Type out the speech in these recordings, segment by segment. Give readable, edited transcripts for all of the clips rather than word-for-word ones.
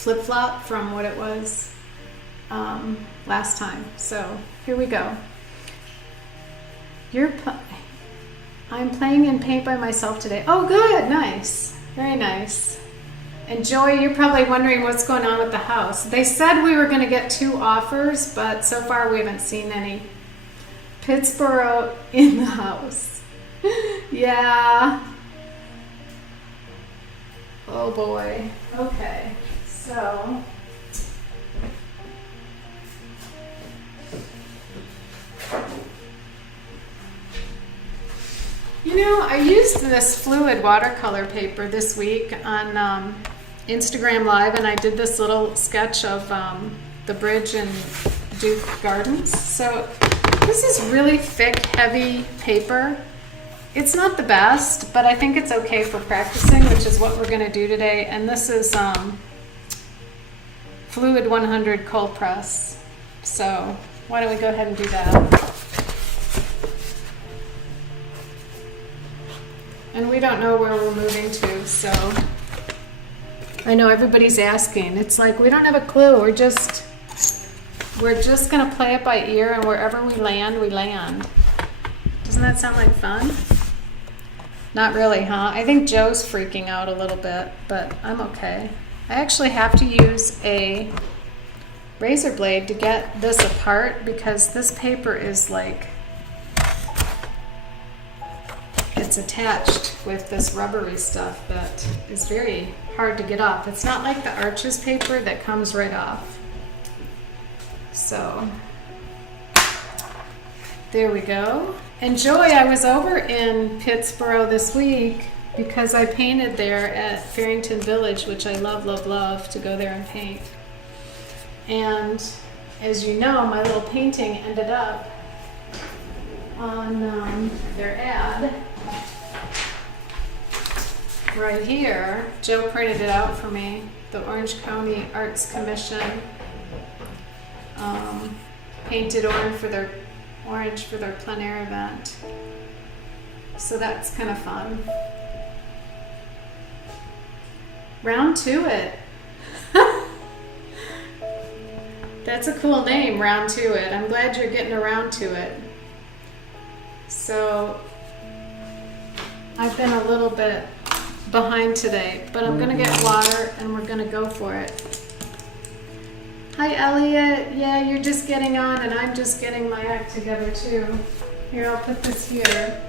flip-flop from what it was last time. So here we go. I'm playing in paint by myself today. Oh, good, nice, very nice. And Joy, you're probably wondering what's going on with the house. They said we were going to get 2 offers, but so far we haven't seen any. Pittsburgh in the house. Yeah. Oh boy. Okay. So. You know, I used this fluid watercolor paper this week on Instagram Live, and I did this little sketch of the bridge in Duke Gardens. So this is really thick, heavy paper. It's not the best, but I think it's okay for practicing, which is what we're going to do today. And this is Fluid 100 cold press. So why don't we go ahead and do that? And we don't know where we're moving to, so I know everybody's asking. It's like we don't have a clue. We're just gonna play it by ear, and wherever we land, we land. Doesn't that sound like fun? Not really, huh? I think Joe's freaking out a little bit, but I'm okay. I actually have to use a razor blade to get this apart because this paper is like, it's attached with this rubbery stuff that is very hard to get off. It's not like the Arches paper that comes right off. So there we go. And Joy, I was over in Pittsburgh this week because I painted there at Farrington Village, which I love, love, love to go there and paint. And as you know, my little painting ended up on their ad right here. Joe printed it out for me. The Orange County Arts Commission painted orange for their plein air event. So that's kind of fun. Round to it. That's a cool name, Round to It. I'm glad you're getting around to it. So I've been a little bit behind today, but I'm gonna get water and we're gonna go for it. Hi Elliot, yeah, you're just getting on and I'm just getting my act together too. Here, I'll put this here.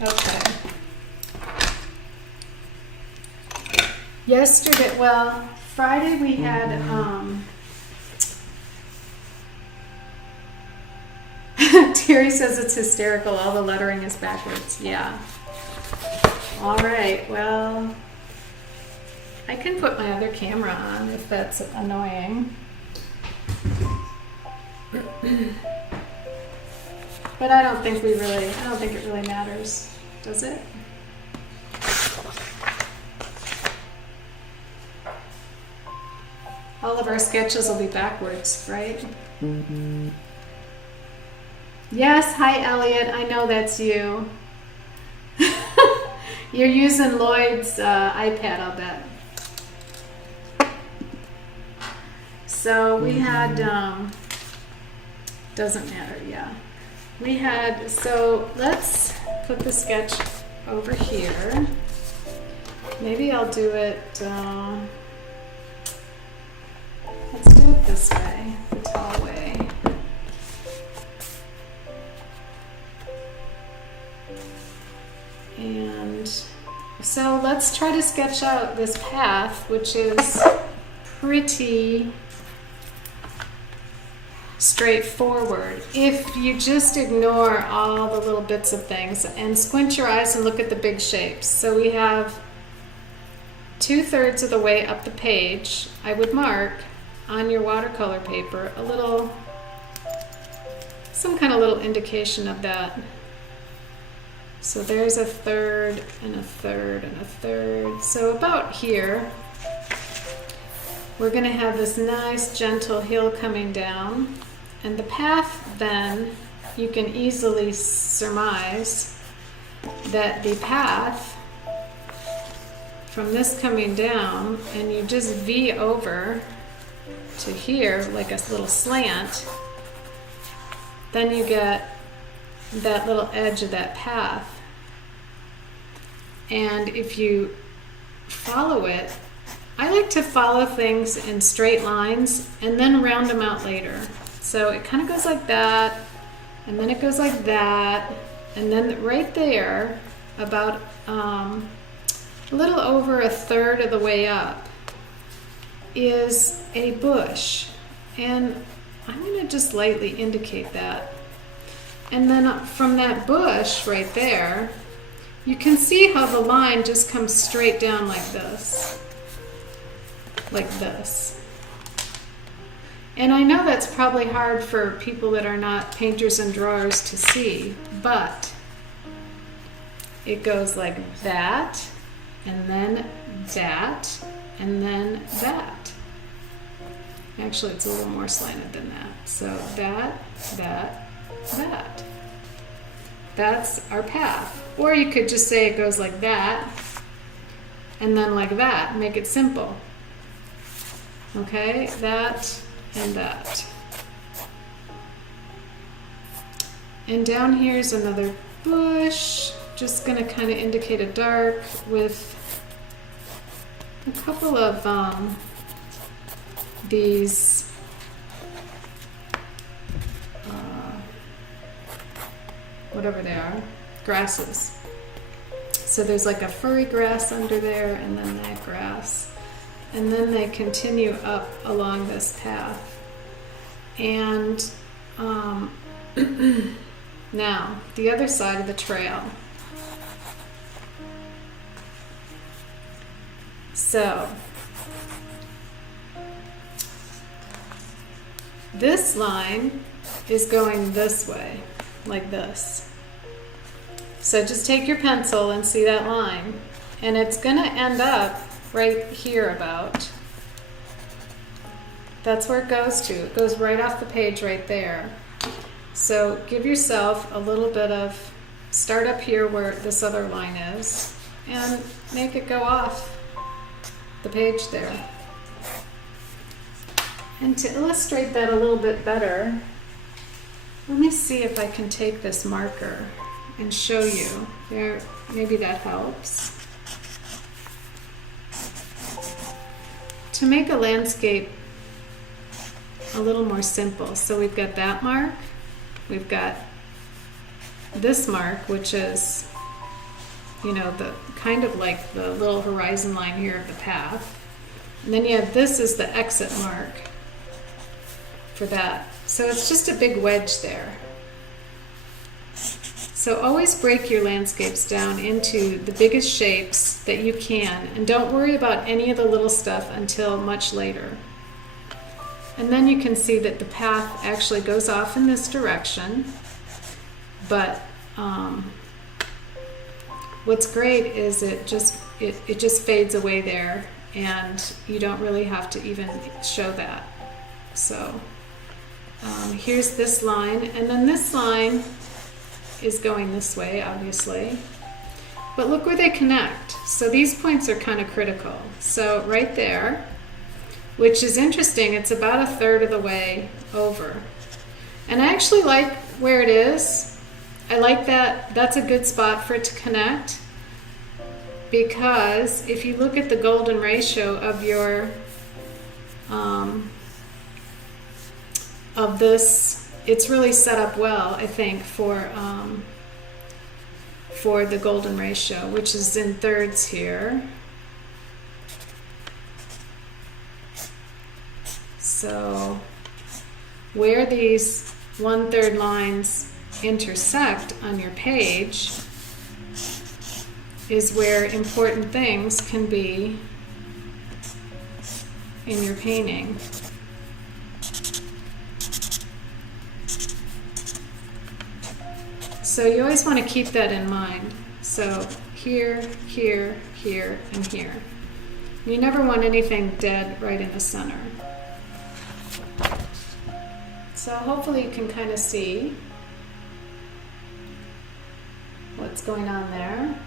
Okay. Yesterday, well, Friday we had, Terry says it's hysterical, all the lettering is backwards. Yeah. All right, well, I can put my other camera on if that's annoying. But I don't think it really matters, does it? All of our sketches will be backwards, right? Mm-hmm. Yes, hi Elliot, I know that's you. You're using Lloyd's iPad, I'll bet. So we had, doesn't matter, yeah. We had, so let's put the sketch over here. Maybe I'll do it, let's do it this way, the tall way. And so let's try to sketch out this path, which is pretty straightforward if you just ignore all the little bits of things and squint your eyes and look at the big shapes. So we have 2/3 of the way up the page. I would mark on your watercolor paper a little, some kind of little indication of that. So there's a third and a third and a third. So about here. we're going to have this nice gentle hill coming down, and the path then, you can easily surmise that the path from this coming down, and you just V over to here like a little slant, then you get that little edge of that path. And if you follow it, I like to follow things in straight lines and then round them out later. So it kind of goes like that, and then it goes like that, and then right there, about a little over a third of the way up, is a bush. And I'm going to just lightly indicate that. And then from that bush right there, you can see how the line just comes straight down like this. Like this. And I know that's probably hard for people that are not painters and drawers to see, but it goes like that, and then that, and then that. Actually, it's a little more slanted than that. So that, that, that. That's our path. Or you could just say it goes like that, and then like that. Make it simple. Okay, that and that. And down here's another bush. Just going to kind of indicate a dark with a couple of these whatever they are, grasses. So there's like a furry grass under there, and then that grass. And then they continue up along this path. And now, the other side of the trail. So, this line is going this way, like this. So just take your pencil and see that line. And it's going to end up right here about. That's where it goes to. It goes right off the page right there. So give yourself a little bit of, start up here where this other line is, and make it go off the page there. And to illustrate that a little bit better, let me see if I can take this marker and show you. There, maybe that helps. To make a landscape a little more simple. So we've got that mark, we've got this mark, which is, you know, the kind of like the little horizon line here of the path. And then you have this is the exit mark for that. So it's just a big wedge there. So always break your landscapes down into the biggest shapes that you can, and don't worry about any of the little stuff until much later. And then you can see that the path actually goes off in this direction, but what's great is it just fades away there, and you don't really have to even show that. So here's this line, and then this line is going this way, obviously. But look where they connect. So these points are kind of critical. So right there, which is interesting, it's about a third of the way over. And I actually like where it is. I like that. That's a good spot for it to connect, because if you look at the golden ratio of your of this, it's really set up well, I think, for the golden ratio, which is in thirds here. So where these 1/3 lines intersect on your page is where important things can be in your painting. So you always want to keep that in mind. So here, here, here, and here. You never want anything dead right in the center. So hopefully you can kind of see what's going on there.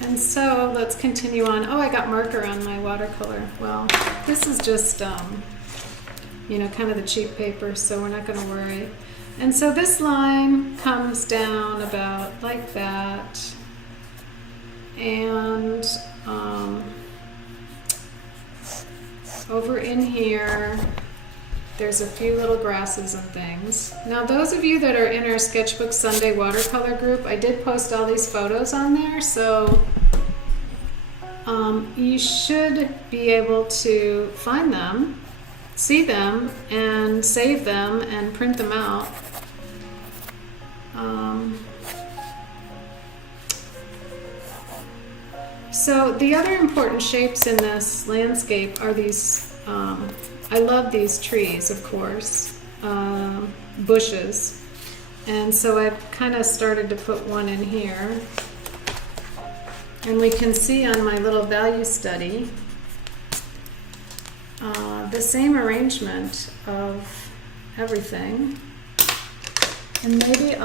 And so let's continue on. Oh, I got marker on my watercolor. Well, this is just, you know, kind of the cheap paper, so we're not going to worry. And so this line comes down about like that. And over in here, there's a few little grasses and things. Now, those of you that are in our Sketchbook Sunday watercolor group, I did post all these photos on there, so you should be able to find them, see them, and save them and print them out. So the other important shapes in this landscape are these, I love these trees, of course, bushes. And so I've kind of started to put one in here. And we can see on my little value study the same arrangement of everything. And maybe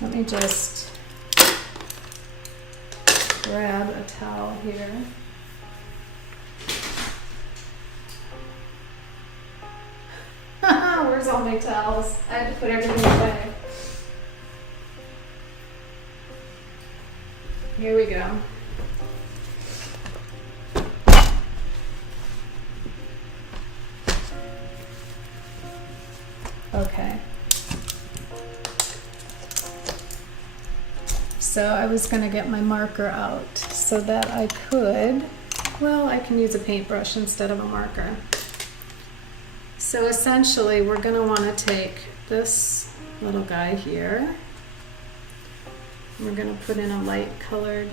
let me just grab a towel here. Where's all my towels? I had to put everything away. Here we go. Okay. So I was going to get my marker out so that I could, well, I can use a paintbrush instead of a marker. So essentially we're going to want to take this little guy here. We're going to put in a light colored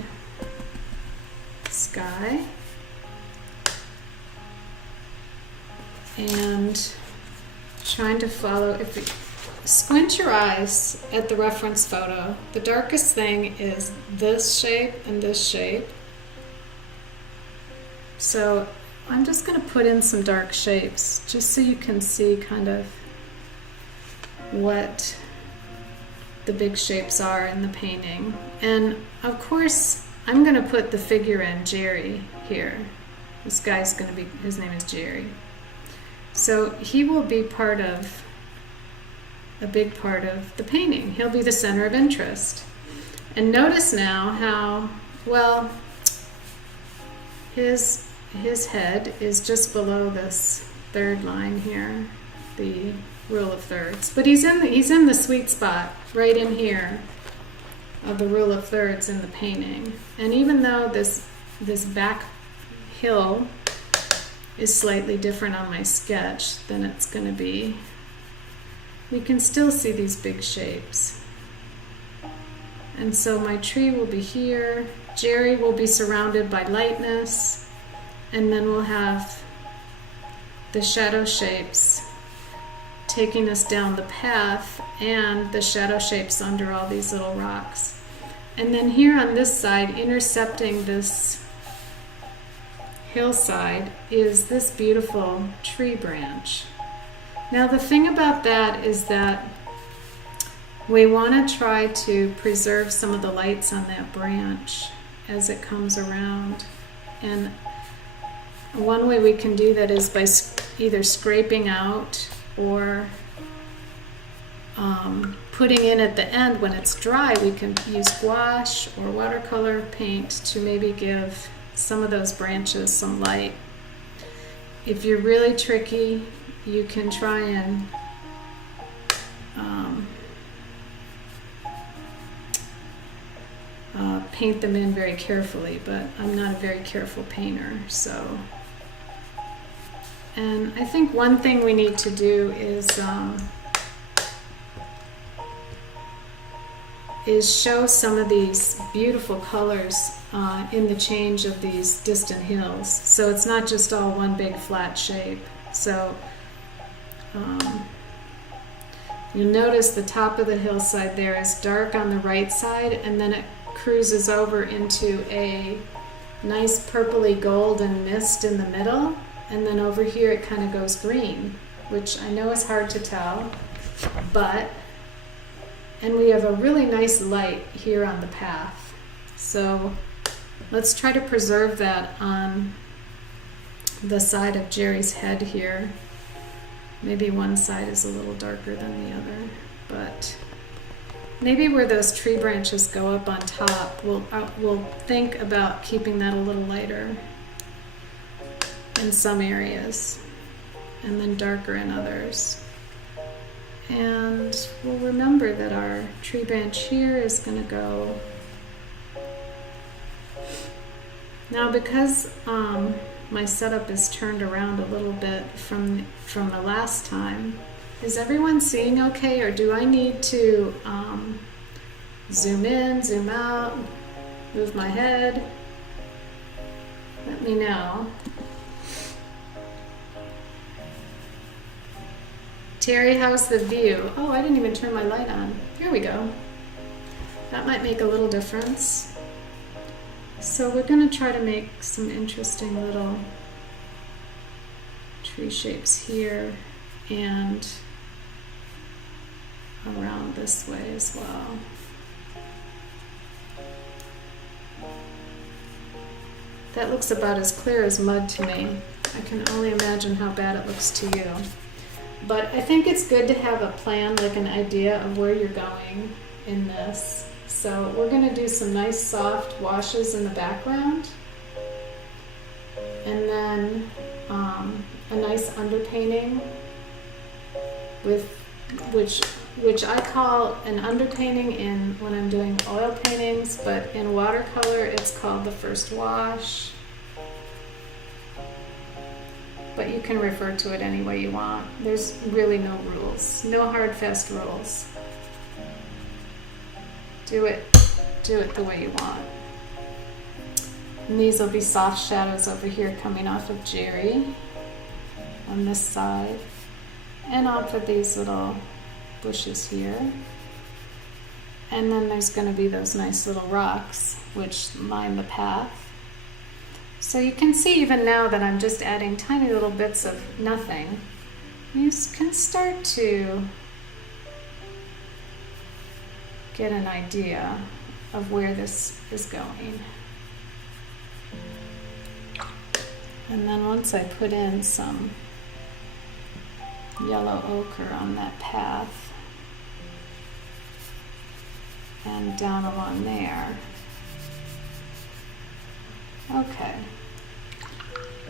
sky. And trying to follow, if you squint your eyes at the reference photo, the darkest thing is this shape and this shape. So I'm just going to put in some dark shapes just so you can see kind of what the big shapes are in the painting. And of course I'm going to put the figure in Jerry here. This guy's going to be, his name is Jerry. So he will be part of, a big part of the painting. He'll be the center of interest. And notice now how, well, his head is just below this third line here, the rule of thirds. But he's in the sweet spot right in here of the rule of thirds in the painting. And even though this back hill is slightly different on my sketch than it's going to be, we can still see these big shapes. And so my tree will be here, Jerry will be surrounded by lightness, and then we'll have the shadow shapes taking us down the path and the shadow shapes under all these little rocks. And then here on this side, intercepting this hillside, is this beautiful tree branch. Now the thing about that is that we want to try to preserve some of the lights on that branch as it comes around. And one way we can do that is by either scraping out or putting in at the end when it's dry. We can use gouache or watercolor paint to maybe give some of those branches some light. If you're really tricky, you can try and paint them in very carefully, but I'm not a very careful painter, so. And I think one thing we need to do is show some of these beautiful colors in the change of these distant hills. So it's not just all one big flat shape. So You'll notice the top of the hillside there is dark on the right side, and then it cruises over into a nice purpley golden mist in the middle, and then over here it kind of goes green, which I know is hard to tell, and we have a really nice light here on the path. So let's try to preserve that on the side of Jerry's head here. Maybe one side is a little darker than the other, but maybe where those tree branches go up on top, we'll think about keeping that a little lighter in some areas and then darker in others. And we'll remember that our tree branch here is going to go. Now, because my setup is turned around a little bit from the last time, is everyone seeing okay, or do I need to zoom in, zoom out, move my head? Let me know. Terry, how's the view? Oh, I didn't even turn my light on. Here we go. That might make a little difference. So we're going to try to make some interesting little tree shapes here and around this way as well. That looks about as clear as mud to me. I can only imagine how bad it looks to you. But I think it's good to have a plan, like an idea of where you're going in this. So we're going to do some nice soft washes in the background, and then a nice underpainting with which I call an underpainting in when I'm doing oil paintings, but in watercolor it's called the first wash. But you can refer to it any way you want. There's really no rules, no hard fast rules. Do it the way you want. And these will be soft shadows over here coming off of Jerry on this side, and off of these little bushes here. And then there's going to be those nice little rocks which line the path. So you can see even now that I'm just adding tiny little bits of nothing. You can start to get an idea of where this is going. And then once I put in some yellow ochre on that path and down along there. Okay.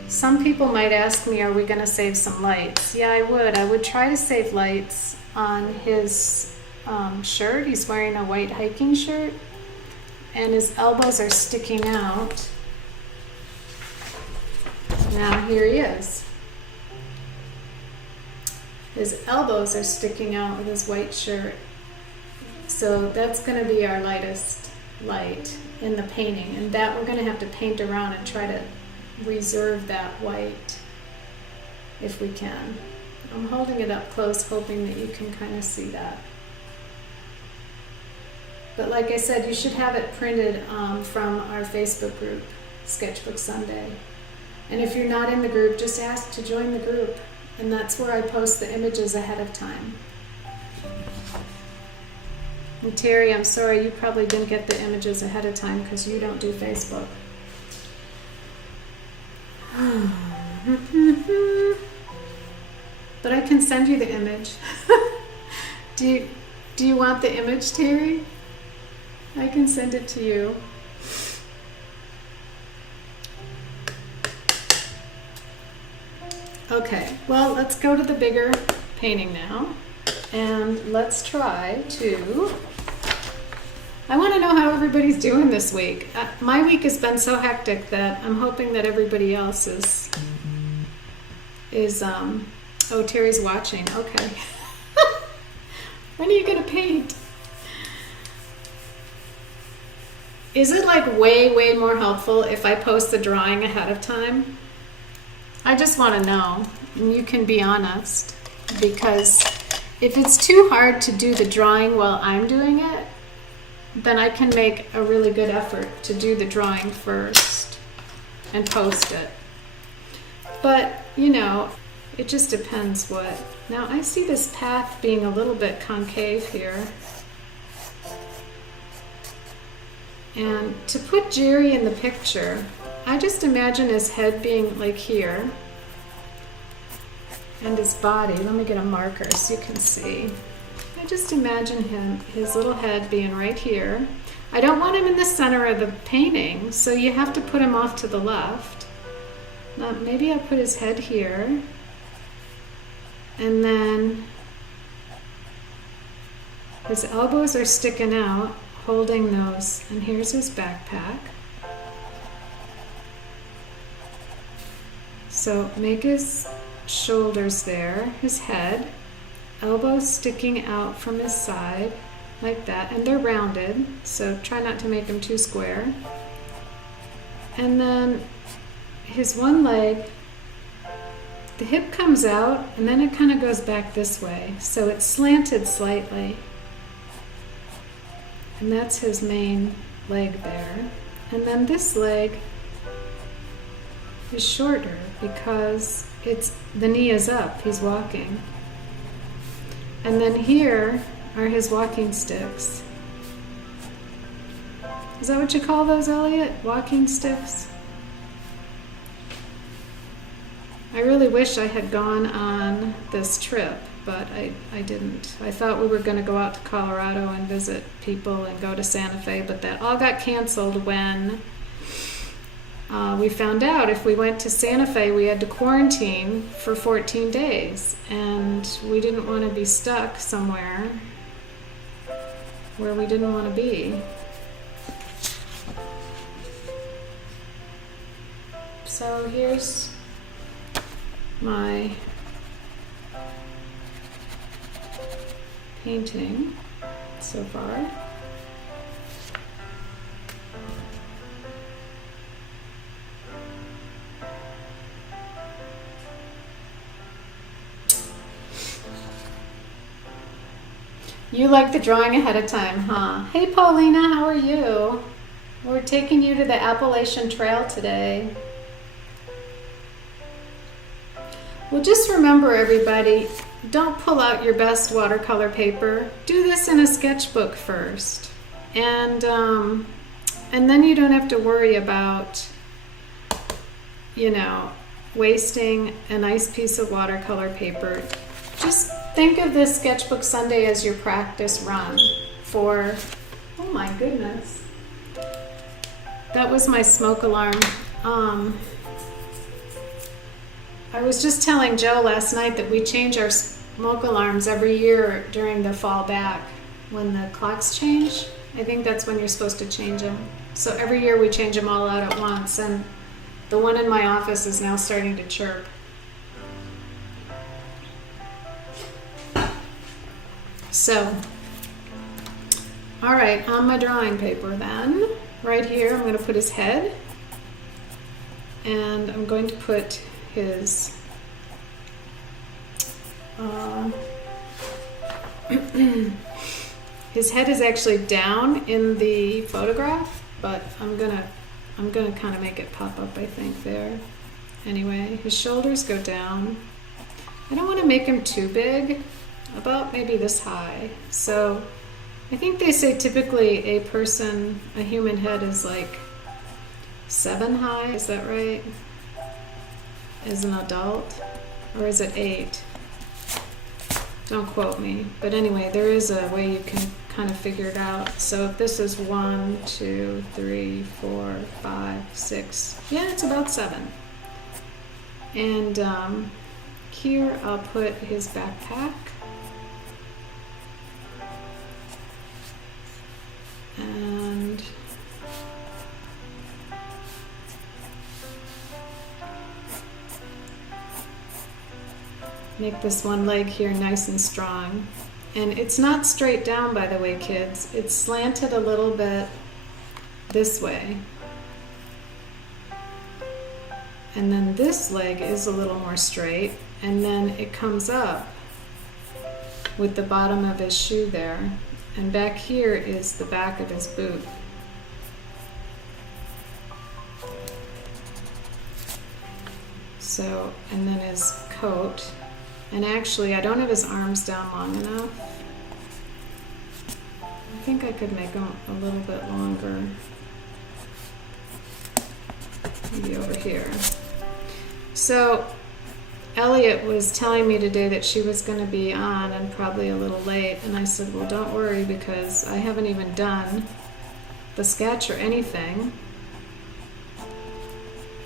Some people might ask me, are we going to save some lights? Yeah, I would. I would try to save lights on his shirt. He's wearing a white hiking shirt, and his elbows are sticking out. Now here he is. His elbows are sticking out with his white shirt. So that's going to be our lightest light in the painting, and that we're going to have to paint around and try to reserve that white if we can. I'm holding it up close, hoping that you can kind of see that. But like I said, you should have it printed from our Facebook group, Sketchbook Sunday. And if you're not in the group, just ask to join the group, and that's where I post the images ahead of time. And Terry, I'm sorry, you probably didn't get the images ahead of time because you don't do Facebook. But I can send you the image. Do you want the image, Terry? I can send it to you. Okay, well, let's go to the bigger painting now, and let's try to... I want to know how everybody's doing this week. My week has been so hectic that I'm hoping that everybody else is oh, Terry's watching. Okay. When are you going to paint? Is it like way more helpful if I post the drawing ahead of time? I just want to know, and you can be honest, because if it's too hard to do the drawing while I'm doing it, then I can make a really good effort to do the drawing first and post it. But, you know, it just depends what. Now I see this path being a little bit concave here. And to put Jerry in the picture, I just imagine his head being like here. And his body, let me get a marker so you can see. I just imagine his little head being right here. I don't want him in the center of the painting, so you have to put him off to the left. Now, maybe I'll put his head here. And then his elbows are sticking out, holding those. And here's his backpack. So make his shoulders there, his head, elbows sticking out from his side like that, and they're rounded, so try not to make them too square. And then his one leg, the hip comes out and then it kind of goes back this way, so it's slanted slightly, and that's his main leg there. And then this leg is shorter because the knee is up, he's walking. And then here are his walking sticks. Is that what you call those, Elliot? Walking sticks? I really wish I had gone on this trip, but I didn't. I thought we were going to go out to Colorado and visit people and go to Santa Fe, but that all got canceled when we found out if we went to Santa Fe, we had to quarantine for 14 days, and we didn't want to be stuck somewhere where we didn't want to be. So here's my painting so far. You like the drawing ahead of time, huh? Hey Paulina, how are you? We're taking you to the Appalachian Trail today. Well, just remember everybody, don't pull out your best watercolor paper. Do this in a sketchbook first. And then you don't have to worry about, you know, wasting a nice piece of watercolor paper. Just think of this Sketchbook Sunday as your practice run for, oh my goodness. That was my smoke alarm. I was just telling Joe last night that we change our smoke alarms every year during the fall back when the clocks change. I think that's when you're supposed to change them. So every year we change them all out at once, and the one in my office is now starting to chirp. So, all right, on my drawing paper then, right here, I'm going to put his head, and I'm going to put his his head is actually down in the photograph, but I'm gonna kind of make it pop up, I think, there. Anyway, his shoulders go down. I don't want to make him too big, about maybe this high. So I think they say typically a human head is like 7 high, is that right? As an adult, or is it 8? Don't quote me, but anyway, there is a way you can kind of figure it out. So if this is 1, 2, 3, 4, 5, 6, yeah, it's about 7. And here I'll put his backpack. And make this one leg here nice and strong. And it's not straight down, by the way, kids. It's slanted a little bit this way. And then this leg is a little more straight, and then it comes up with the bottom of his shoe there. And back here is the back of his boot. So, and then his coat. And actually, I don't have his arms down long enough. I think I could make them a little bit longer. Maybe over here. So, Elliot was telling me today that she was going to be on and probably a little late. And I said, well, don't worry, because I haven't even done the sketch or anything.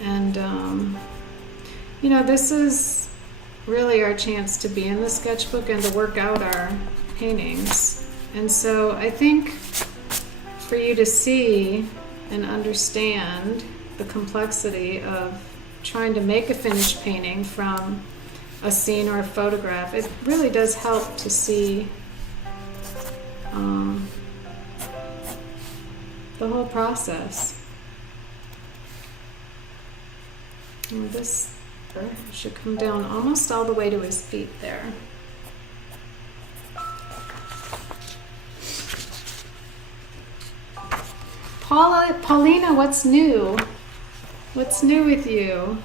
And, you know, this is really our chance to be in the sketchbook and to work out our paintings. And so I think for you to see and understand the complexity of trying to make a finished painting from a scene or a photograph, it really does help to see the whole process. And this should come down almost all the way to his feet there. Paulina, what's new? What's new with you?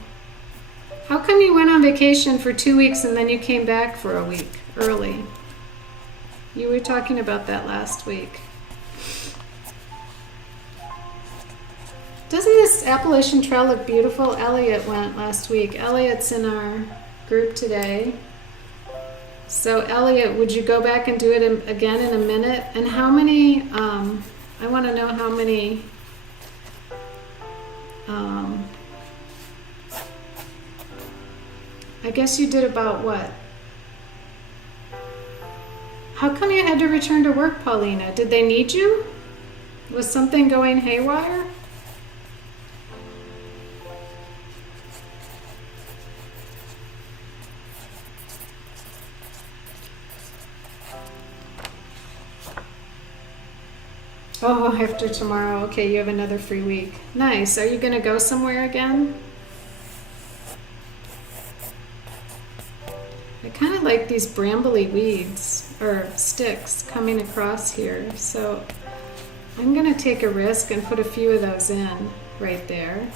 How come you went on vacation for 2 weeks and then you came back for a week early? You were talking about that last week. Doesn't this Appalachian Trail look beautiful? Elliot went last week. Elliot's in our group today. So Elliot, would you go back and do it again in a minute? And how many, I want to know how many, I guess you did about what? How come you had to return to work, Paulina? Did they need you? Was something going haywire? Oh, after tomorrow. Okay, you have another free week. Nice. Are you going to go somewhere again? I kind of like these brambly weeds or sticks coming across here. So I'm going to take a risk and put a few of those in right there.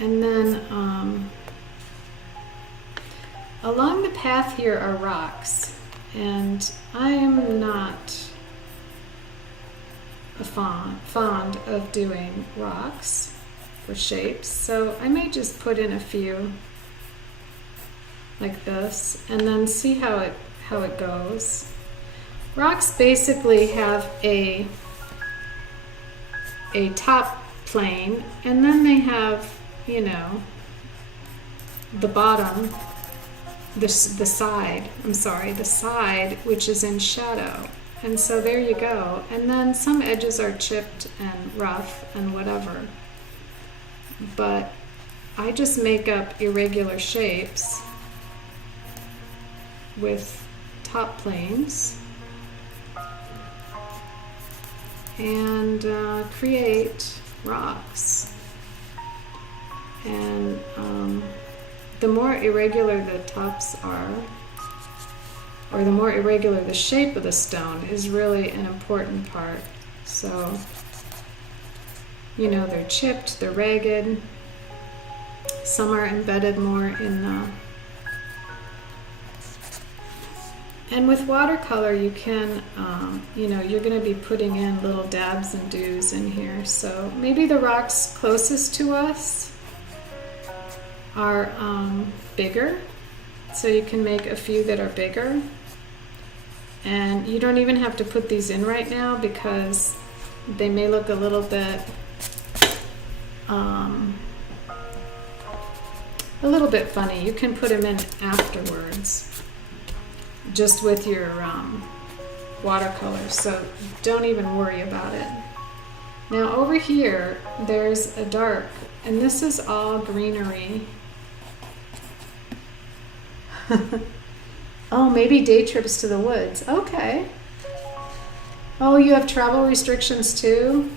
And then along the path here are rocks. And I am not fond of doing rocks for shapes, so I may just put in a few like this and then see how it goes. Rocks basically have a top plane, and then they have, you know, the bottom, the side, which is in shadow. And so there you go. And then some edges are chipped and rough and whatever. But I just make up irregular shapes with top planes and create rocks. And the more irregular the tops are, or the more irregular the shape of the stone, is really an important part. So, you know, they're chipped, they're ragged, some are embedded more in the... And with watercolor, you can, you know, you're going to be putting in little dabs and doos in here. So maybe the rocks closest to us are bigger, so you can make a few that are bigger. And you don't even have to put these in right now because they may look a little bit funny. You can put them in afterwards, just with your watercolor, so don't even worry about it. Now over here, there's a dark, and this is all greenery. Oh, maybe day trips to the woods. Okay. Oh, you have travel restrictions too?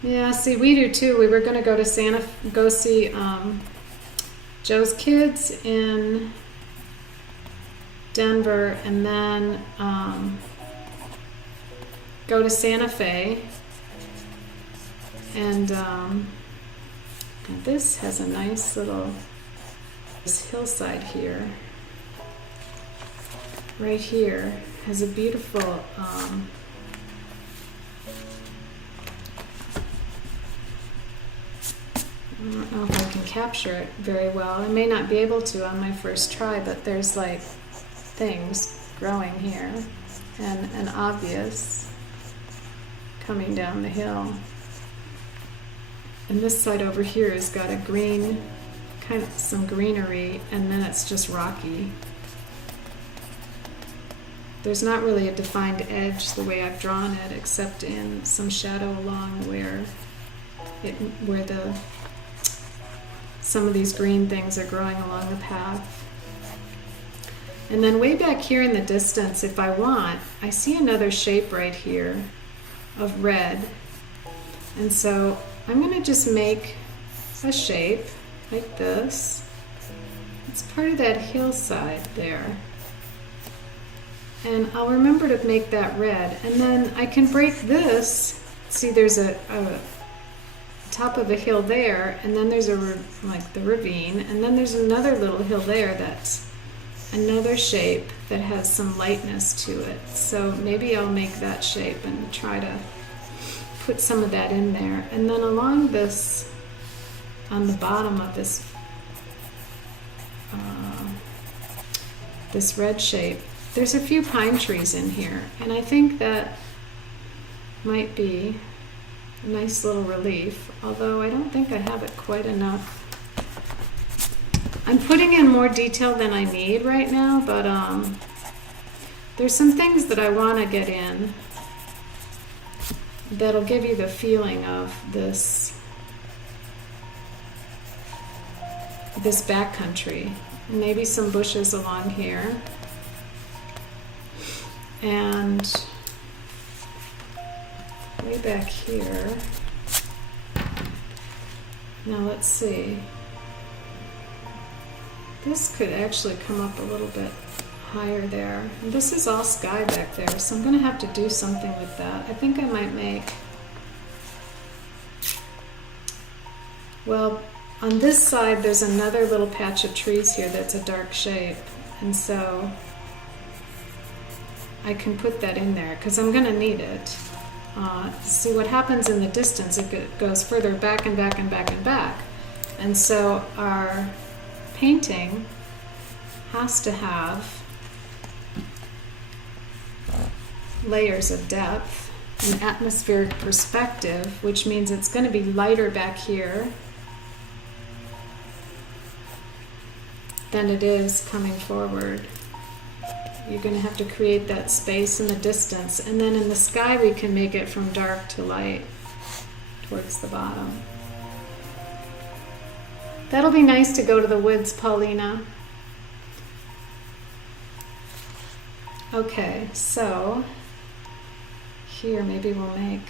Yeah, see, we do too. We were going to go to Santa, go see Joe's kids in Denver, and then go to Santa Fe. And this has a nice little hillside here. Right here has a beautiful I don't know if I can capture it very well. I may not be able to on my first try, but there's like things growing here and obvious coming down the hill. And this side over here has got a green, kind of some greenery, and then it's just rocky. There's not really a defined edge the way I've drawn it, except in some shadow along where some of these green things are growing along the path. And then way back here in the distance, if I want, I see another shape right here of red. And so I'm going to just make a shape like this. It's part of that hillside there. And I'll remember to make that red. And then I can break this. See, there's a top of a hill there, and then there's like the ravine, and then there's another little hill there that's another shape that has some lightness to it. So maybe I'll make that shape and try to put some of that in there. And then along this, on the bottom of this this red shape, there's a few pine trees in here, and I think that might be a nice little relief, although I don't think I have it quite enough. I'm putting in more detail than I need right now, but there's some things that I want to get in that'll give you the feeling of this backcountry. Maybe some bushes along here. And way back here. Now let's see. This could actually come up a little bit higher there. And this is all sky back there, so I'm going to have to do something with that. I think I might make, well, on this side there's another little patch of trees here that's a dark shape, and so I can put that in there because I'm going to need it. See what happens in the distance, it goes further back and back and back and back. And so our painting has to have layers of depth and atmospheric perspective, which means it's going to be lighter back here than it is coming forward. You're going to have to create that space in the distance, and then in the sky we can make it from dark to light towards the bottom. That'll be nice to go to the woods, Paulina. Okay, so here maybe we'll make,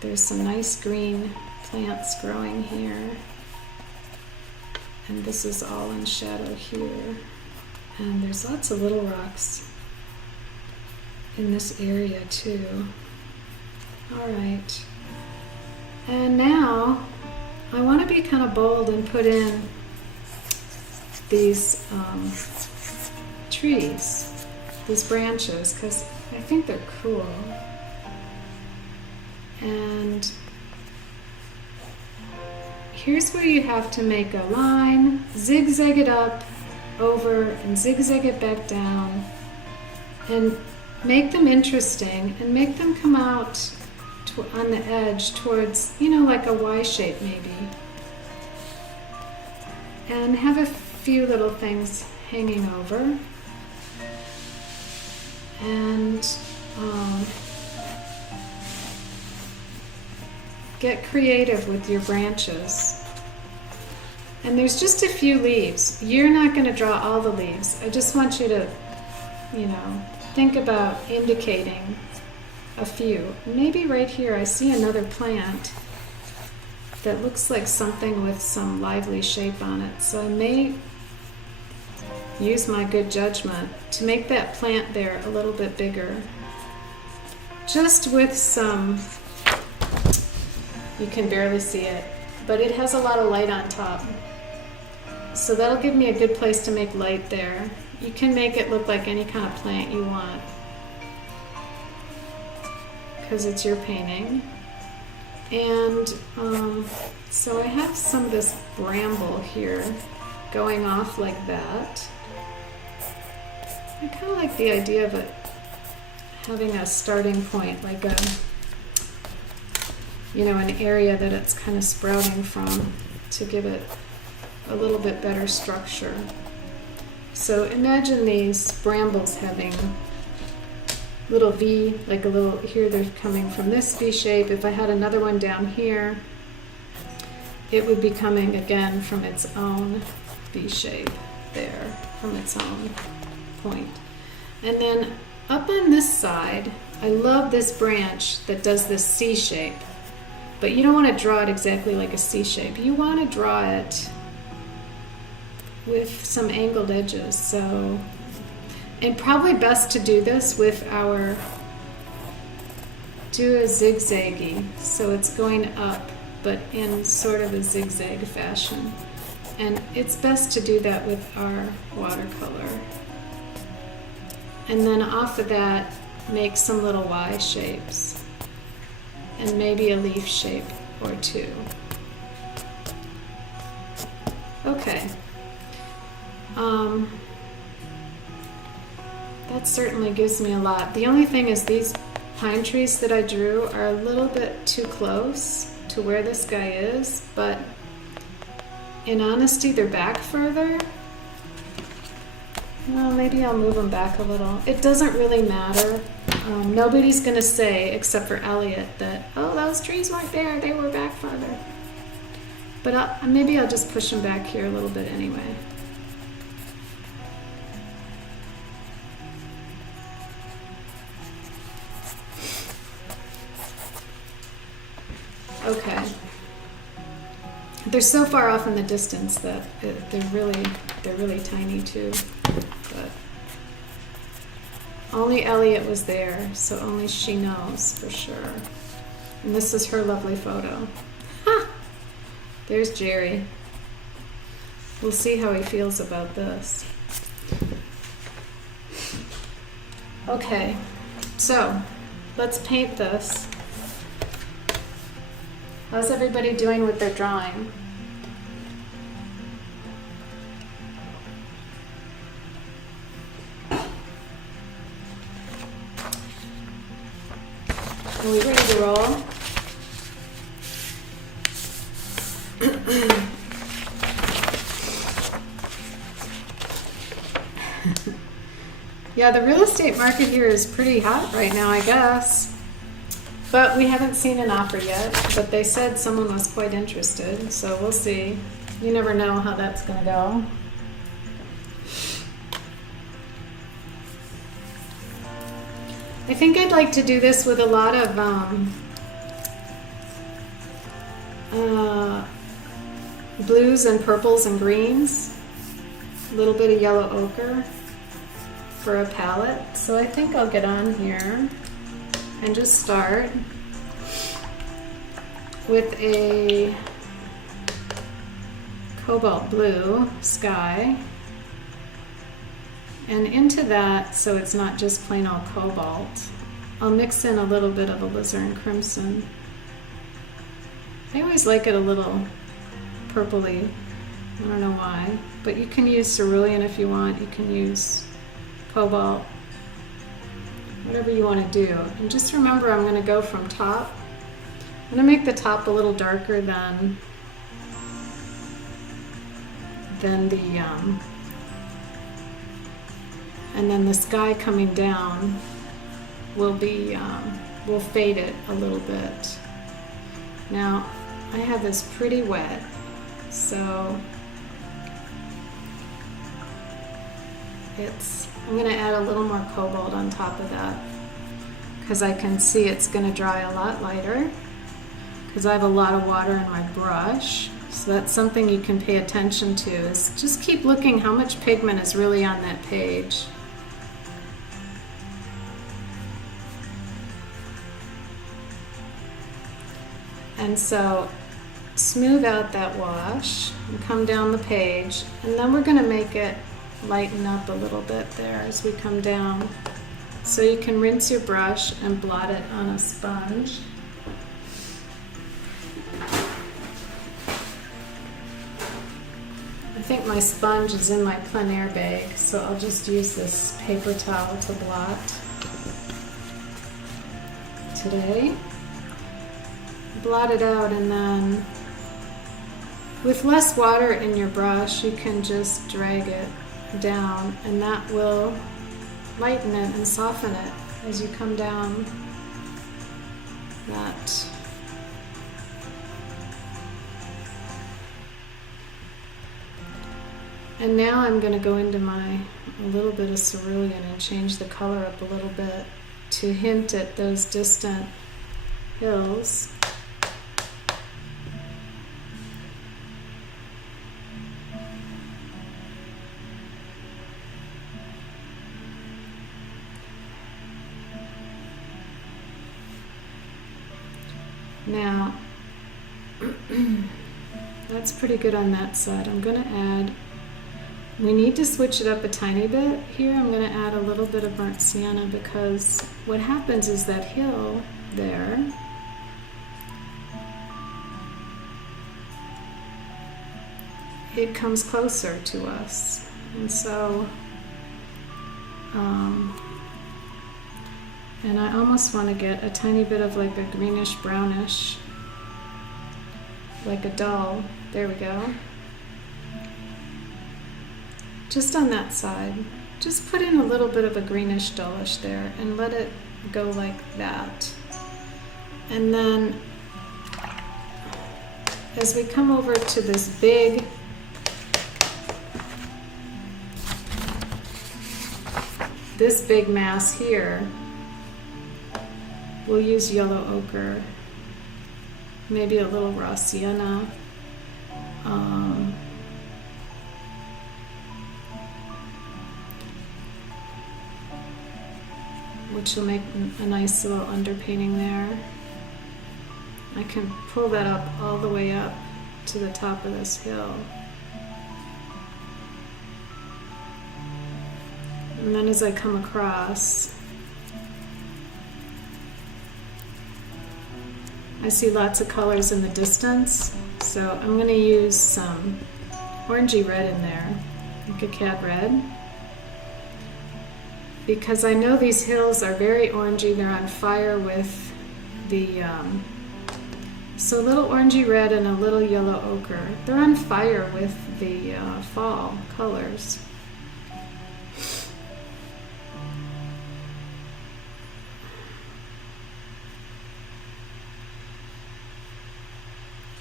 there's some nice green plants growing here, and this is all in shadow here. And there's lots of little rocks in this area too. All right. And now I want to be kind of bold and put in these trees, these branches, because I think they're cool. And here's where you have to make a line, zigzag it up, over, and zigzag it back down, and make them interesting, and make them come out on the edge towards, you know, like a Y shape maybe, and have a few little things hanging over, and get creative with your branches. And there's just a few leaves. You're not going to draw all the leaves. I just want you to, you know, think about indicating a few. Maybe right here I see another plant that looks like something with some lively shape on it. So I may use my good judgment to make that plant there a little bit bigger. Just with some, you can barely see it, but it has a lot of light on top. So that'll give me a good place to make light there. You can make it look like any kind of plant you want, because it's your painting. And so I have some of this bramble here going off like that. I kind of like the idea of it having a starting point, like a, you know, an area that it's kind of sprouting from to give it a little bit better structure. So imagine these brambles having little V, like a little, here they're coming from this V shape. If I had another one down here, it would be coming again from its own V shape there, from its own point. And then up on this side, I love this branch that does this C shape, but you don't want to draw it exactly like a C shape. You want to draw it with some angled edges. So, and probably best to do this with our, do a zigzaggy, so it's going up but in sort of a zigzag fashion. And it's best to do that with our watercolor. And then off of that, make some little Y shapes and maybe a leaf shape or two. Okay. That certainly gives me a lot. The only thing is these pine trees that I drew are a little bit too close to where this guy is, but in honesty, they're back further. Well, maybe I'll move them back a little. It doesn't really matter. Nobody's gonna say, except for Elliot, that, oh, those trees weren't there, they were back further. But maybe I'll just push them back here a little bit anyway. Okay. They're so far off in the distance that they're really tiny too. But only Elliot was there, so only she knows for sure. And this is her lovely photo. Ha! There's Jerry. We'll see how he feels about this. Okay, so let's paint this. How's everybody doing with their drawing? Are we ready to roll? Yeah, the real estate market here is pretty hot right now, I guess. But we haven't seen an offer yet, but they said someone was quite interested, so we'll see. You never know how that's going to go. I think I'd like to do this with a lot of blues and purples and greens, a little bit of yellow ochre for a palette. So I think I'll get on here and just start with a cobalt blue sky, and into that, so it's not just plain old cobalt, I'll mix in a little bit of Alizarin Crimson. I always like it a little purpley, I don't know why, but you can use cerulean if you want, you can use cobalt, whatever you want to do. And just remember, I'm going to go from top. I'm going to make the top a little darker than the and then the sky coming down will be will fade it a little bit. Now I have this pretty wet, so I'm going to add a little more cobalt on top of that because I can see it's going to dry a lot lighter because I have a lot of water in my brush. So that's something you can pay attention to, is just keep looking how much pigment is really on that page. And so smooth out that wash and come down the page, and then we're going to make it lighten up a little bit there as we come down. So you can rinse your brush and blot it on a sponge. I think my sponge is in my plein air bag, so I'll just use this paper towel to blot today. Blot it out, and then with less water in your brush, you can just drag it down, and that will lighten it and soften it as you come down that. And now I'm going to go into a little bit of cerulean and change the color up a little bit to hint at those distant hills. Now, that's pretty good on that side. I'm going to add, we need to switch it up a tiny bit here. I'm going to add a little bit of burnt sienna, because what happens is that hill there, it comes closer to us. And so, and I almost want to get a tiny bit of like a greenish brownish, like a dull, there we go. Just on that side, just put in a little bit of a greenish dullish there and let it go like that. And then as we come over to this big mass here, we'll use yellow ochre, maybe a little raw sienna, which will make a nice little underpainting there. I can pull that up all the way up to the top of this hill. And then as I come across, I see lots of colors in the distance, so I'm going to use some orangey red in there, like a Cad Red, because I know these hills are very orangey. They're on fire with the, so a little orangey red and a little yellow ochre. They're on fire with the fall colors.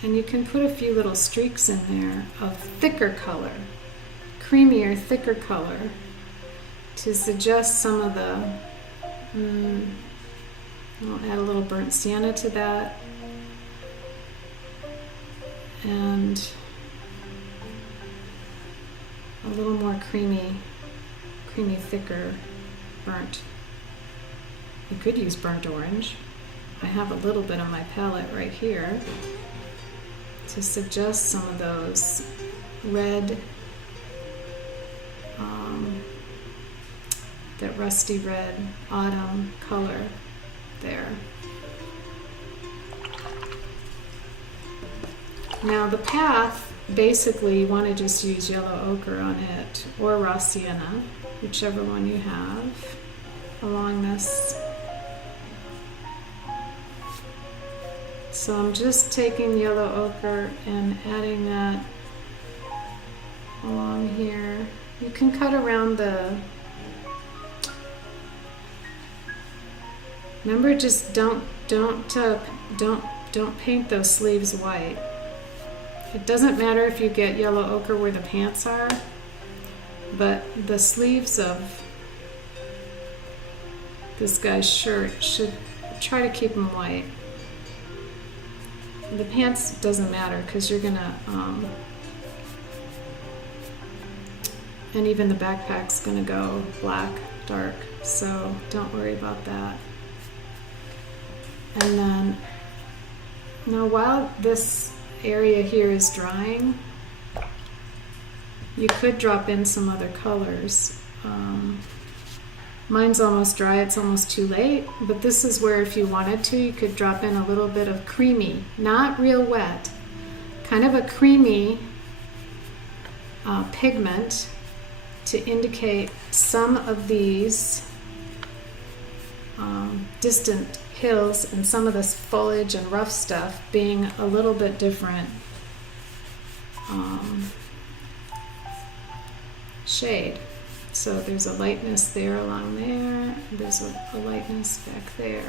And you can put a few little streaks in there of thicker color, creamier, thicker color, to suggest some of the, I'll add a little burnt sienna to that, and a little more creamy, thicker burnt. You could use burnt orange. I have a little bit on my palette right here to suggest some of those red, that rusty red autumn color there. Now the path, basically you want to just use yellow ochre on it, or raw sienna, whichever one you have, along this. So I'm just taking yellow ochre and adding that along here. You can cut around the, remember, just don't paint those sleeves white. It doesn't matter if you get yellow ochre where the pants are, but the sleeves of this guy's shirt should try to keep them white. The pants doesn't matter because you're gonna, and even the backpack's gonna go black, dark, so don't worry about that. And then, now while this area here is drying, you could drop in some other colors. Mine's almost dry, it's almost too late, but this is where if you wanted to, you could drop in a little bit of creamy, not real wet, kind of a creamy pigment to indicate some of these distant hills and some of this foliage and rough stuff being a little bit different shade. So there's a lightness there along there, there's a lightness back there,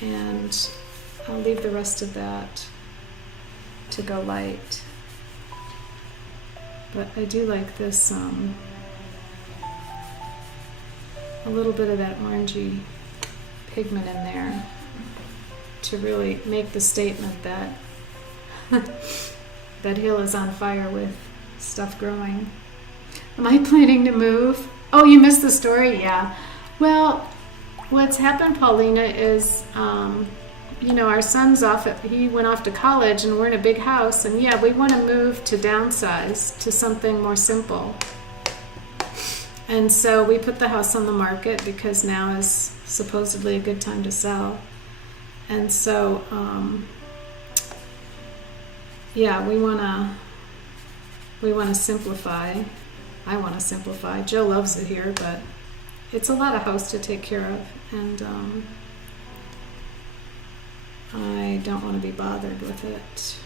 and I'll leave the rest of that to go light. But I do like this, a little bit of that orangey pigment in there to really make the statement that that hill is on fire with stuff growing. Am I planning to move? Oh, you missed the story? Yeah. Well, what's happened, Paulina, is, you know, our son's he went off to college and we're in a big house, and yeah, we want to move to downsize to something more simple. And so we put the house on the market because now is supposedly a good time to sell. And so, yeah, we want to simplify. I want to simplify. Joe loves it here, but it's a lot of house to take care of, and I don't want to be bothered with it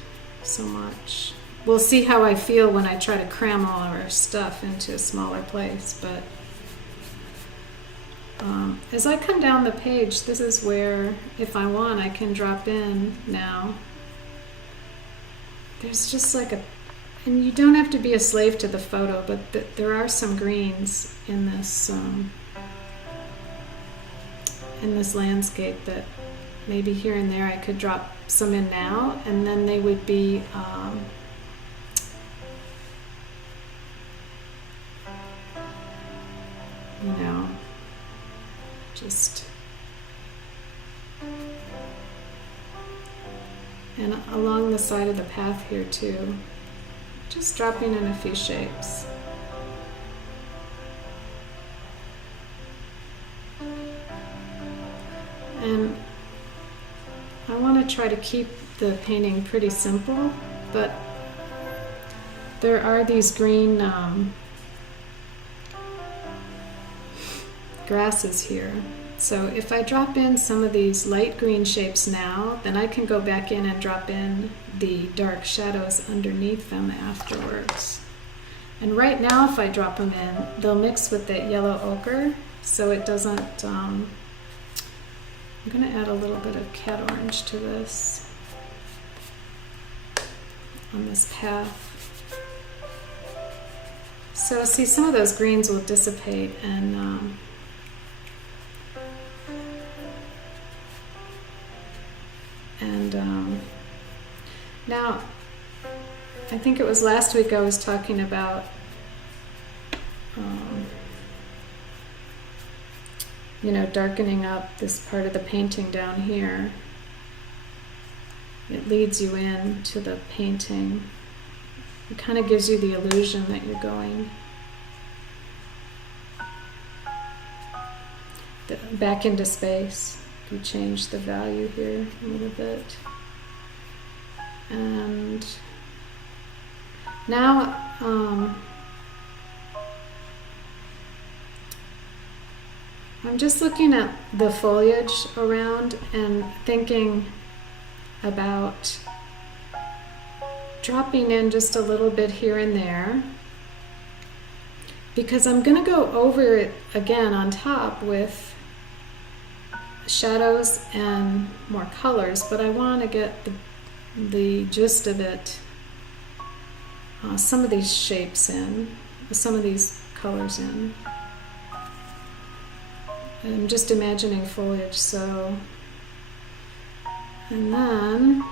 so much. We'll see how I feel when I try to cram all of our stuff into a smaller place, but as I come down the page, this is where, if I want, I can drop in now. There's just like and you don't have to be a slave to the photo, but there are some greens in this landscape that maybe here and there I could drop some in now, and then they would be you know, just, and along the side of the path here too, just dropping in a few shapes. And I want to try to keep the painting pretty simple, but there are these green grasses here. So if I drop in some of these light green shapes now, then I can go back in and drop in the dark shadows underneath them afterwards. And right now, if I drop them in, they'll mix with that yellow ochre, so it doesn't, I'm going to add a little bit of Cad Orange to this on this path. So see, some of those greens will dissipate, and now, I think it was last week I was talking about you know, darkening up this part of the painting down here. It leads you in to the painting. It kind of gives you the illusion that you're going back into space. If you change the value here a little bit. And now I'm just looking at the foliage around and thinking about dropping in just a little bit here and there, because I'm going to go over it again on top with shadows and more colors, but I want to get the gist of it, some of these shapes in, some of these colors in. I'm just imagining foliage, so And then,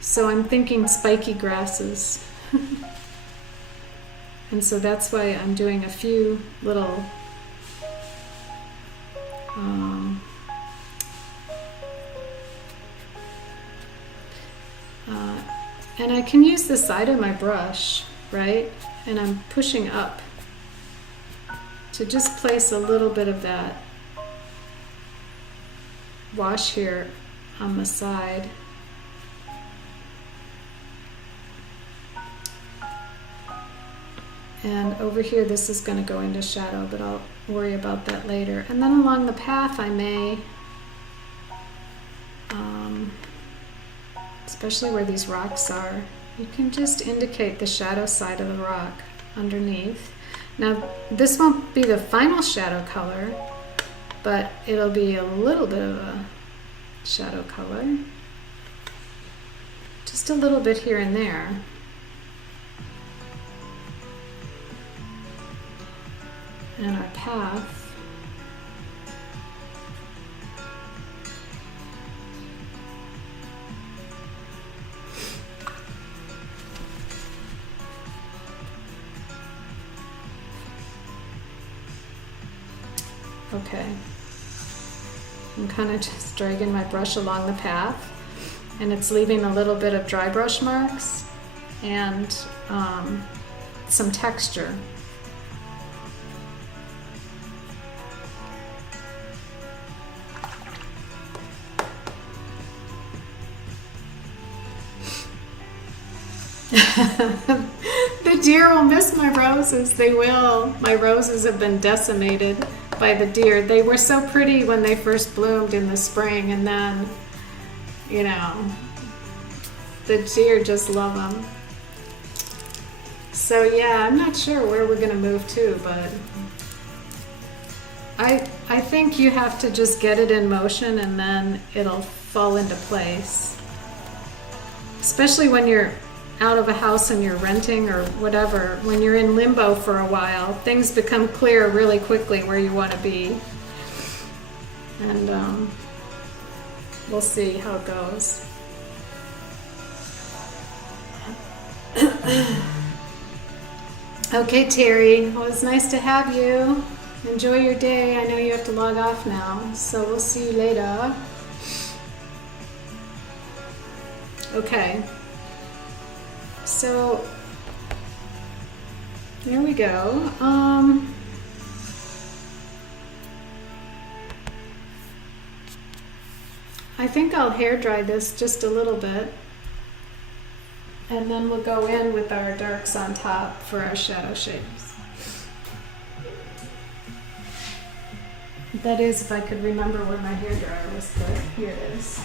so I'm thinking spiky grasses. And so that's why I'm doing a few little and I can use the side of my brush, right? And I'm pushing up to just place a little bit of that wash here on the side. And over here, this is going to go into shadow, but I'll worry about that later. And then along the path, I may, especially where these rocks are, you can just indicate the shadow side of the rock underneath. Now, this won't be the final shadow color, but it'll be a little bit of a shadow color. Just a little bit here and there. And our path. Okay. I'm kind of just dragging my brush along the path, and it's leaving a little bit of dry brush marks and some texture. The deer will miss my roses. They will. My roses have been decimated by the deer. They were so pretty when they first bloomed in the spring, and then, you know, the deer just love them. So yeah, I'm not sure where we're going to move to, but I think you have to just get it in motion and then it'll fall into place. Especially when you're out of a house and you're renting or whatever, when you're in limbo for a while, things become clear really quickly where you want to be. And we'll see how it goes. Okay, Terry, well, it's nice to have you. Enjoy your day. I know you have to log off now, so we'll see you later. Okay. So there we go. I think I'll hair dry this just a little bit, and then we'll go in with our darks on top for our shadow shapes. That is, if I could remember where my hair dryer was put. Here it is.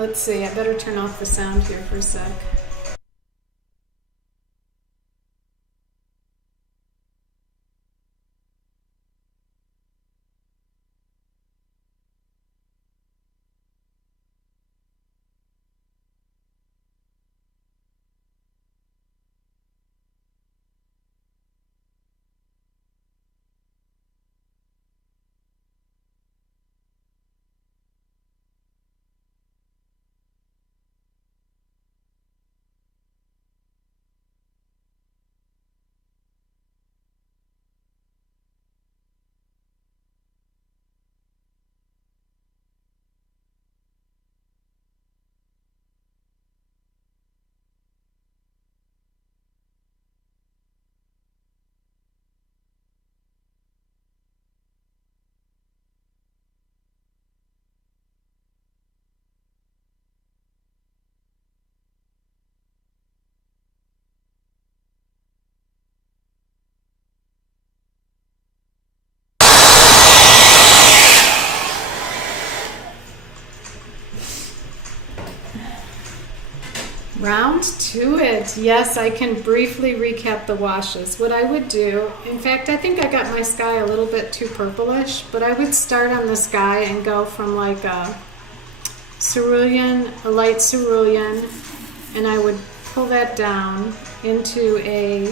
Let's see, I better turn off the sound here for a sec. Round to it. Yes, I can briefly recap the washes. What I would do, in fact, I think I got my sky a little bit too purplish, but I would start on the sky and go from like a cerulean, a light cerulean, and I would pull that down into a,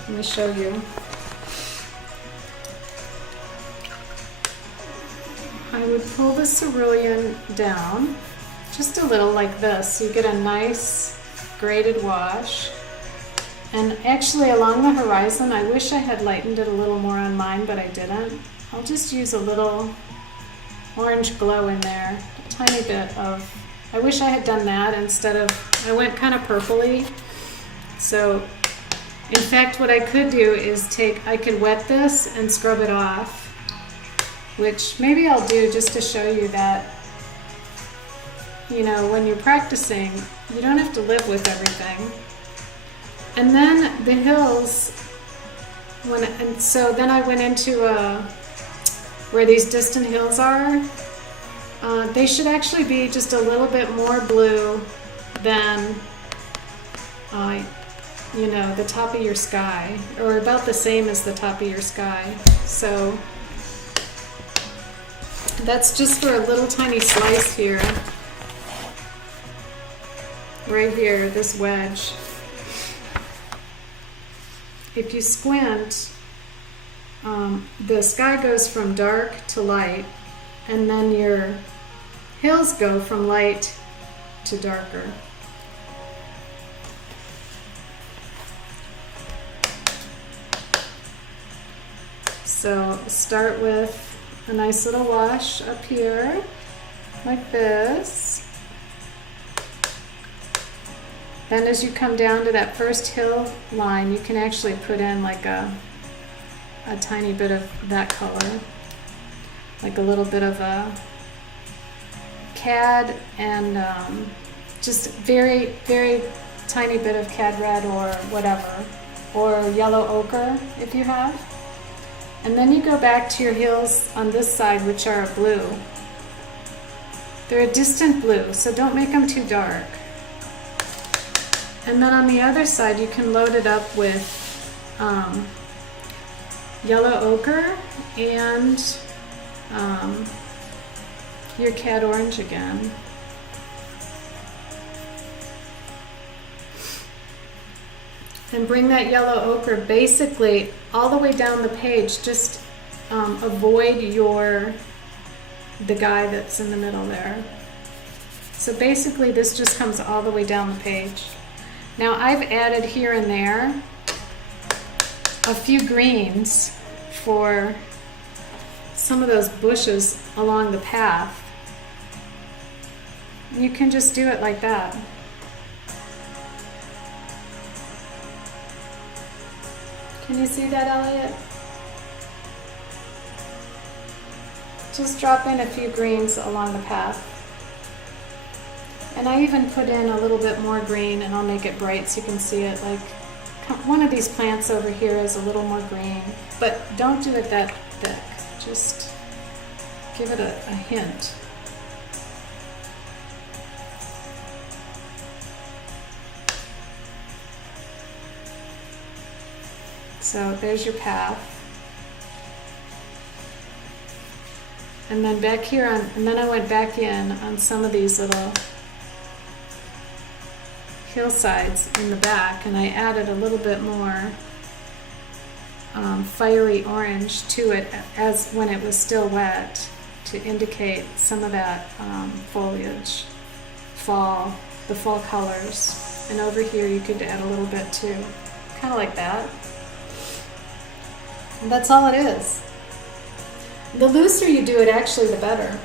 let me show you. I would pull the cerulean down just a little like this, so you get a nice graded wash. And actually along the horizon, I wish I had lightened it a little more on mine, but I didn't. I'll just use a little orange glow in there, a tiny bit of, I wish I had done that instead of, I went kind of purpley. So in fact, what I could do is I could wet this and scrub it off, which maybe I'll do just to show you that, you know, when you're practicing, you don't have to live with everything. And then the hills, so then I went into where these distant hills are. They should actually be just a little bit more blue than, you know, the top of your sky, or about the same as the top of your sky. So that's just for a little tiny slice here, right here, this wedge. If you squint, the sky goes from dark to light, and then your hills go from light to darker. So start with a nice little wash up here, like this. Then as you come down to that first hill line, you can actually put in like a tiny bit of that color, like a little bit of a Cad and just very, very tiny bit of Cad Red or whatever, or Yellow Ochre if you have. And then you go back to your hills on this side, which are blue. They're a distant blue, so don't make them too dark. And then on the other side, you can load it up with Yellow Ochre and your Cad Orange again. And bring that Yellow Ochre basically all the way down the page. Just avoid the guy that's in the middle there. So basically this just comes all the way down the page. Now I've added here and there a few greens for some of those bushes along the path. You can just do it like that. Can you see that, Elliot? Just drop in a few greens along the path. And I even put in a little bit more green, and I'll make it bright so you can see it. Like one of these plants over here is a little more green, but don't do it that thick. Just give it a hint. So there's your path. And then back here and then I went back in on some of these little hillsides in the back, and I added a little bit more fiery orange to it as when it was still wet, to indicate some of that foliage, the fall colors. And over here you could add a little bit too, kind of like that. And that's all it is. The looser you do it, actually, the better.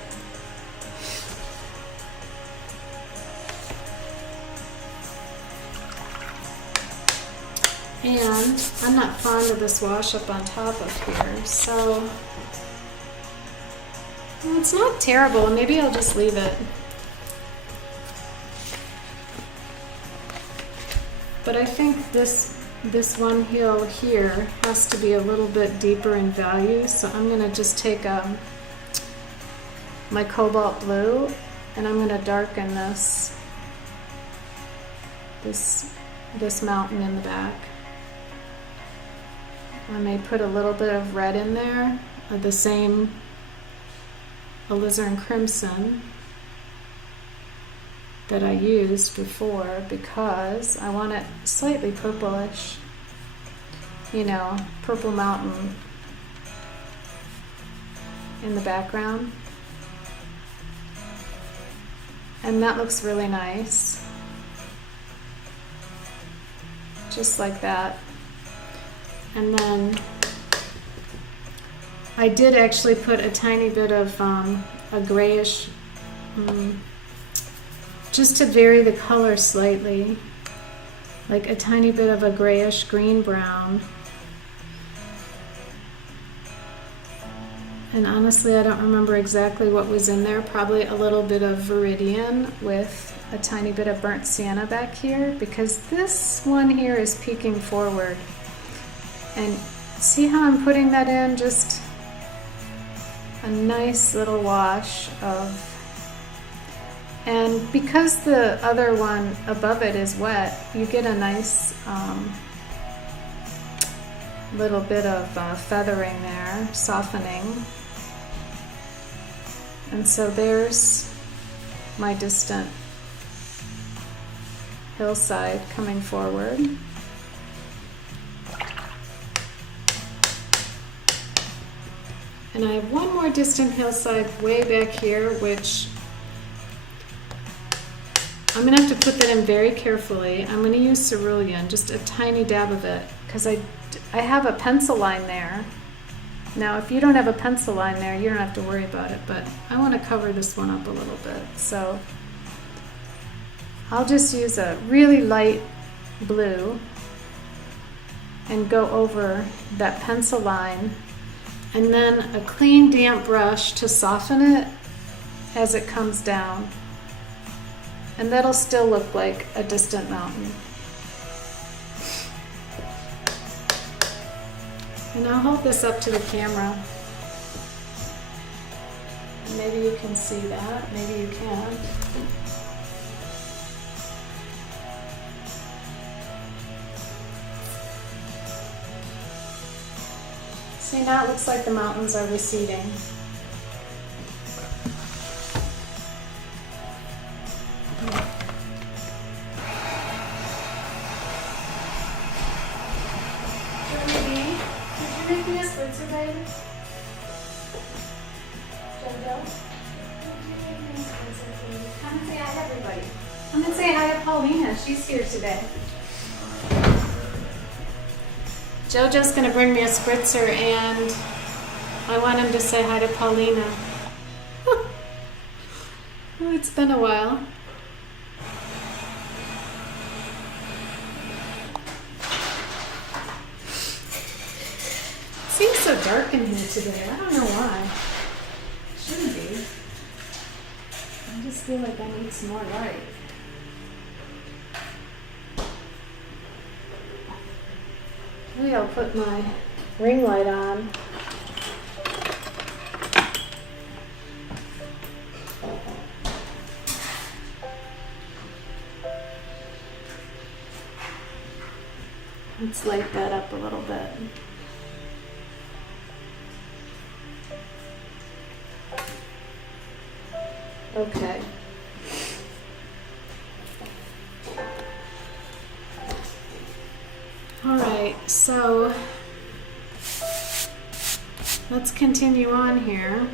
And I'm not fond of this wash up on top of here, so well, it's not terrible. Maybe I'll just leave it. But I think this one hill here has to be a little bit deeper in value, so I'm going to just take my cobalt blue, and I'm going to darken this mountain in the back. I may put a little bit of red in there, of the same Alizarin Crimson. that I used before because I want it slightly purplish, you know, purple mountain in the background. And that looks really nice. Just like that. And then I did actually put a tiny bit of a grayish, just to vary the color slightly, like a tiny bit of a grayish green brown. And honestly, I don't remember exactly what was in there. Probably a little bit of Viridian with a tiny bit of burnt sienna back here, because this one here is peeking forward. And see how I'm putting that in? Just a nice little wash of, and because the other one above it is wet, you get a nice little bit of feathering there, softening. And so there's my distant hillside coming forward. And I have one more distant hillside way back here, which I'm going to have to put that in very carefully. I'm going to use cerulean, just a tiny dab of it, because I have a pencil line there. Now, if you don't have a pencil line there, you don't have to worry about it, but I want to cover this one up a little bit. So I'll just use a really light blue and go over that pencil line, and then a clean, damp brush to soften it as it comes down. And that'll still look like a distant mountain. And I'll hold this up to the camera. Maybe you can see that, maybe you can't. See, now it looks like the mountains are receding. She's here today. Jojo's going to bring me a spritzer, and I want him to say hi to Paulina. Oh, it's been a while. It seems so dark in here today. I don't know why. It shouldn't be. I just feel like I need some more light. Maybe I'll put my ring light on. Let's light that up a little bit. Okay. All right, so let's continue on here.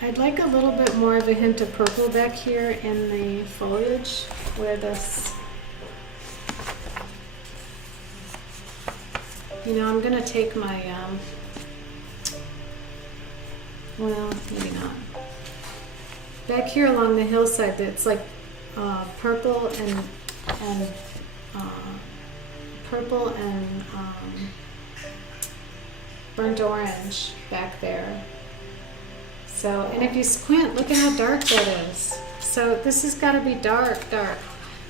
I'd like a little bit more of a hint of purple back here in the foliage where this, you know, I'm gonna take my, well, maybe not. Back here along the hillside, it's like purple and burnt orange back there. So, and if you squint, look at how dark that is. So this has got to be dark.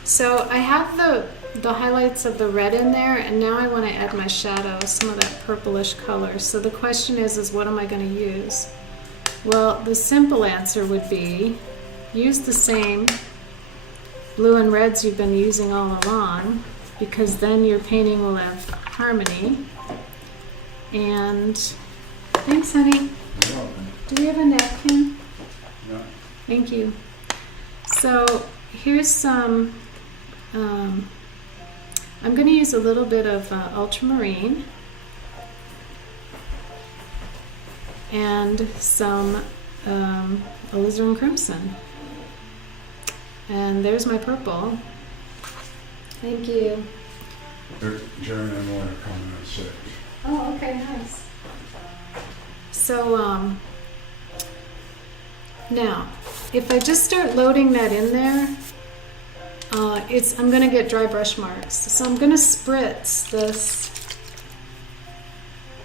So I have the highlights of the red in there, and now I want to add my shadow, some of that purplish color. So the question is what am I going to use? Well, the simple answer would be use the same blue and reds you've been using all along, because then your painting will have harmony. And thanks, honey. Do we have a napkin? Yeah. Thank you. So here's some, I'm going to use a little bit of Ultramarine and some Alizarin Crimson. And there's my purple. Thank you. Jerry and Emily are coming at 6. Oh, okay, nice. So, now, if I just start loading that in there, I'm going to get dry brush marks. So I'm going to spritz this.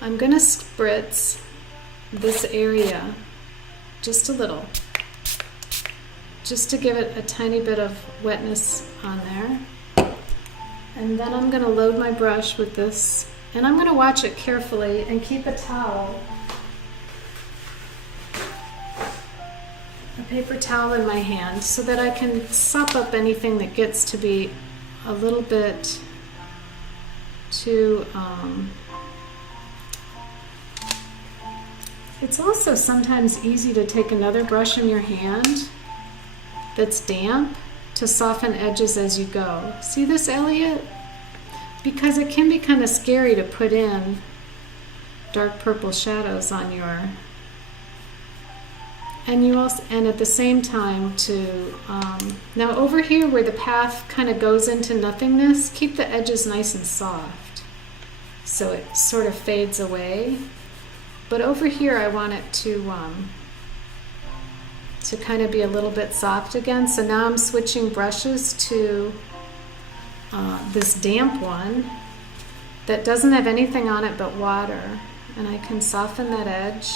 I'm going to spritz this area just a little, just to give it a tiny bit of wetness on there. And then I'm going to load my brush with this, and I'm going to watch it carefully and keep a towel, a paper towel in my hand, so that I can sop up anything that gets to be a little bit too, it's also sometimes easy to take another brush in your hand that's damp to soften edges as you go. See this, Elliot? Because it can be kind of scary to put in dark purple shadows on your, and at the same time to, now over here where the path kind of goes into nothingness, keep the edges nice and soft so it sort of fades away. But over here I want it to kind of be a little bit soft again. So now I'm switching brushes to this damp one that doesn't have anything on it but water, and I can soften that edge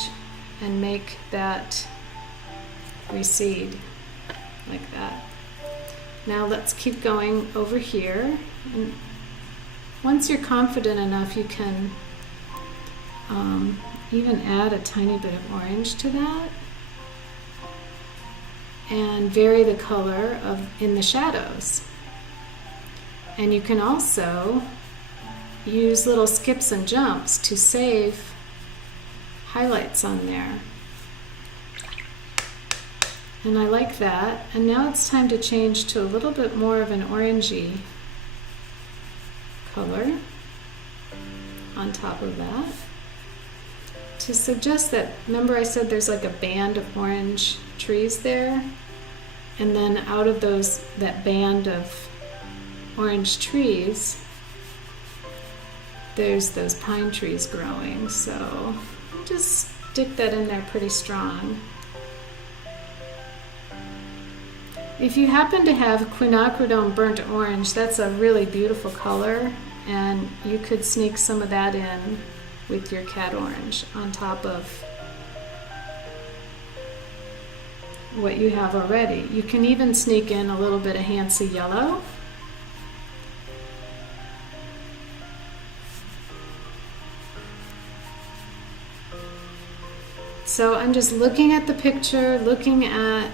and make that recede like that. Now let's keep going over here, and once you're confident enough you can even add a tiny bit of orange to that and vary the color in the shadows. And you can also use little skips and jumps to save highlights on there. And I like that. And now it's time to change to a little bit more of an orangey color on top of that, to suggest that, remember I said there's like a band of orange trees there, and then out of that band of orange trees there's those pine trees growing. So just stick that in there pretty strong. If you happen to have quinacridone burnt orange, that's a really beautiful color, and you could sneak some of that in with your Cad orange on top of what you have already. You can even sneak in a little bit of Hansa yellow. So I'm just looking at the picture, looking at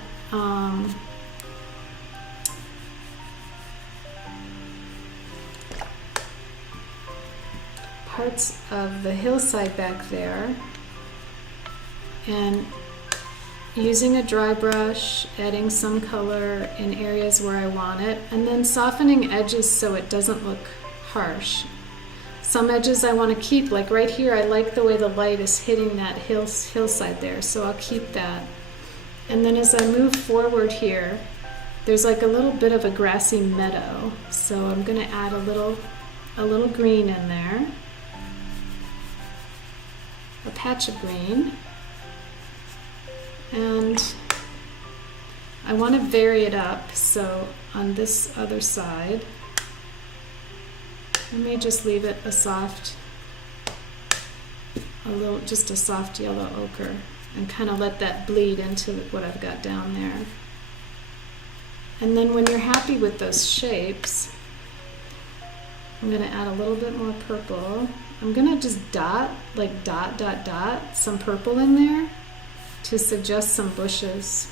parts of the hillside back there, and using a dry brush, adding some color in areas where I want it, and then softening edges so it doesn't look harsh. Some edges I want to keep, like right here, I like the way the light is hitting that hillside there, so I'll keep that. And then as I move forward here, there's like a little bit of a grassy meadow, so I'm going to add a little green in there, a patch of green, and I want to vary it up. So on this other side, I may just leave it just a soft yellow ochre, and kind of let that bleed into what I've got down there. And then when you're happy with those shapes, I'm going to add a little bit more purple. I'm going to just dot some purple in there to suggest some bushes.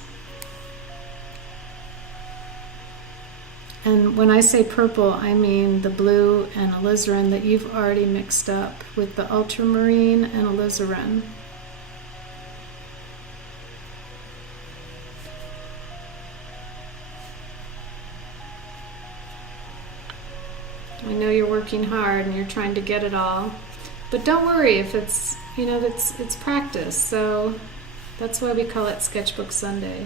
And when I say purple, I mean the blue and alizarin that you've already mixed up with the ultramarine and alizarin. I know you're working hard and you're trying to get it all. But don't worry if it's, you know, it's practice. So that's why we call it Sketchbook Sunday.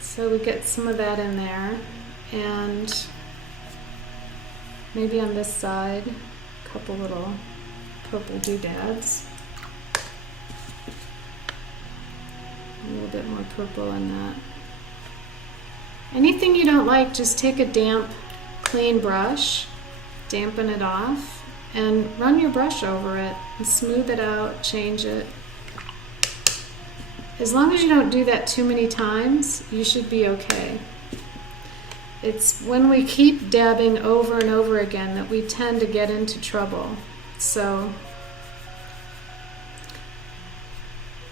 So we get some of that in there. And maybe on this side, a couple little purple doodads. A little bit more purple in that. Anything you don't like, just take a damp, clean brush, dampen it off, and run your brush over it and smooth it out, change it. As long as you don't do that too many times, you should be okay. It's when we keep dabbing over and over again that we tend to get into trouble. So,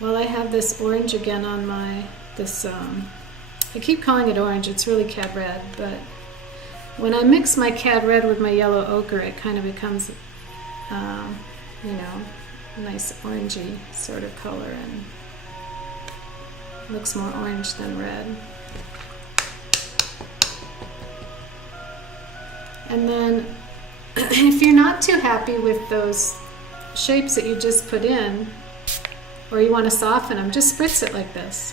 well, I have this orange again on my, I keep calling it orange, it's really Cad Red, but when I mix my Cad Red with my yellow ochre, it kind of becomes, you know, a nice orangey sort of color, and looks more orange than red. And then, if you're not too happy with those shapes that you just put in, or you want to soften them, just spritz it like this.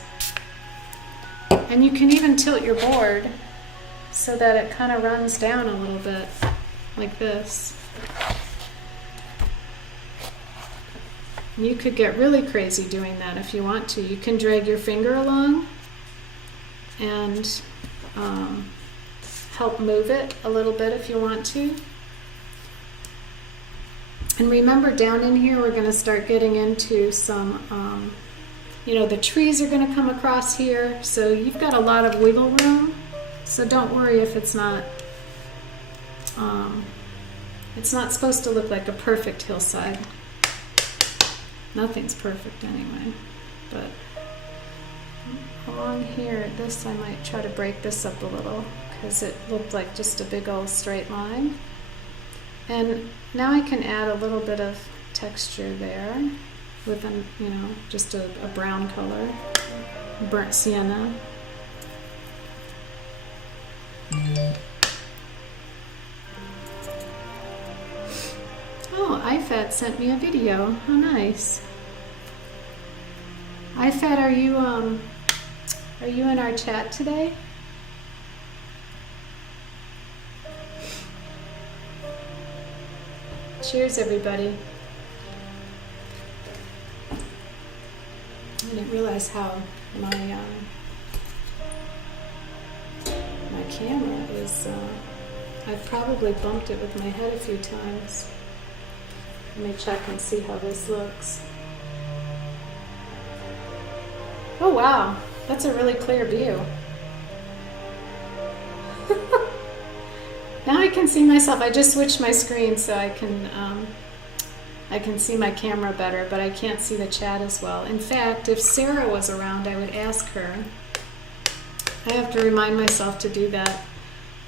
And you can even tilt your board so that it kind of runs down a little bit, like this. You could get really crazy doing that if you want to. You can drag your finger along and help move it a little bit if you want to. And remember, down in here we're going to start getting into some, you know, the trees are going to come across here, so you've got a lot of wiggle room. So don't worry if it's not supposed to look like a perfect hillside. Nothing's perfect anyway, but along here, this I might try to break this up a little because it looked like just a big old straight line. And now I can add a little bit of texture there with you know, just a brown color, burnt sienna. Oh, IFAT sent me a video. How nice. IFAT, are you in our chat today? Cheers, everybody. I didn't realize how my camera is, I've probably bumped it with my head a few times. Let me check and see how this looks. Oh wow, that's a really clear view. Now I can see myself. I just switched my screen so I can see my camera better, but I can't see the chat as well. In fact, if Sarah was around, I would ask her. I have to remind myself to do that,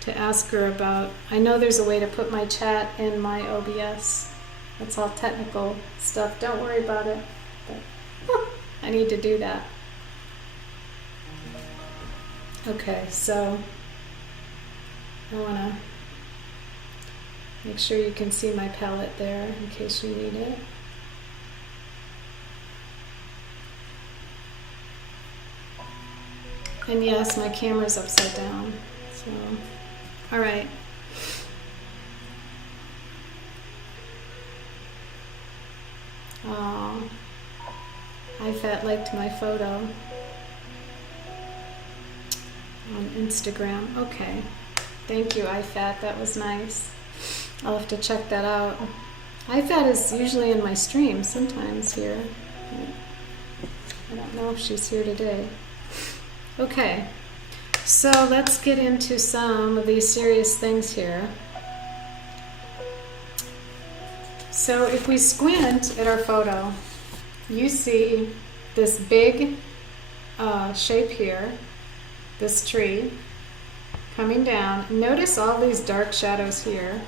to ask her about, I know there's a way to put my chat in my OBS. That's all technical stuff. Don't worry about it. But I need to do that. Okay, so I want to make sure you can see my palette there in case you need it. And yes, my camera's upside down. So, all right. Oh, IFAT liked my photo on Instagram. Okay. Thank you, IFAT. That was nice. I'll have to check that out. IFAT is usually in my stream sometimes here. I don't know if she's here today. Okay. So let's get into some of these serious things here. So if we squint at our photo, you see this big shape here, this tree coming down. Notice all these dark shadows here,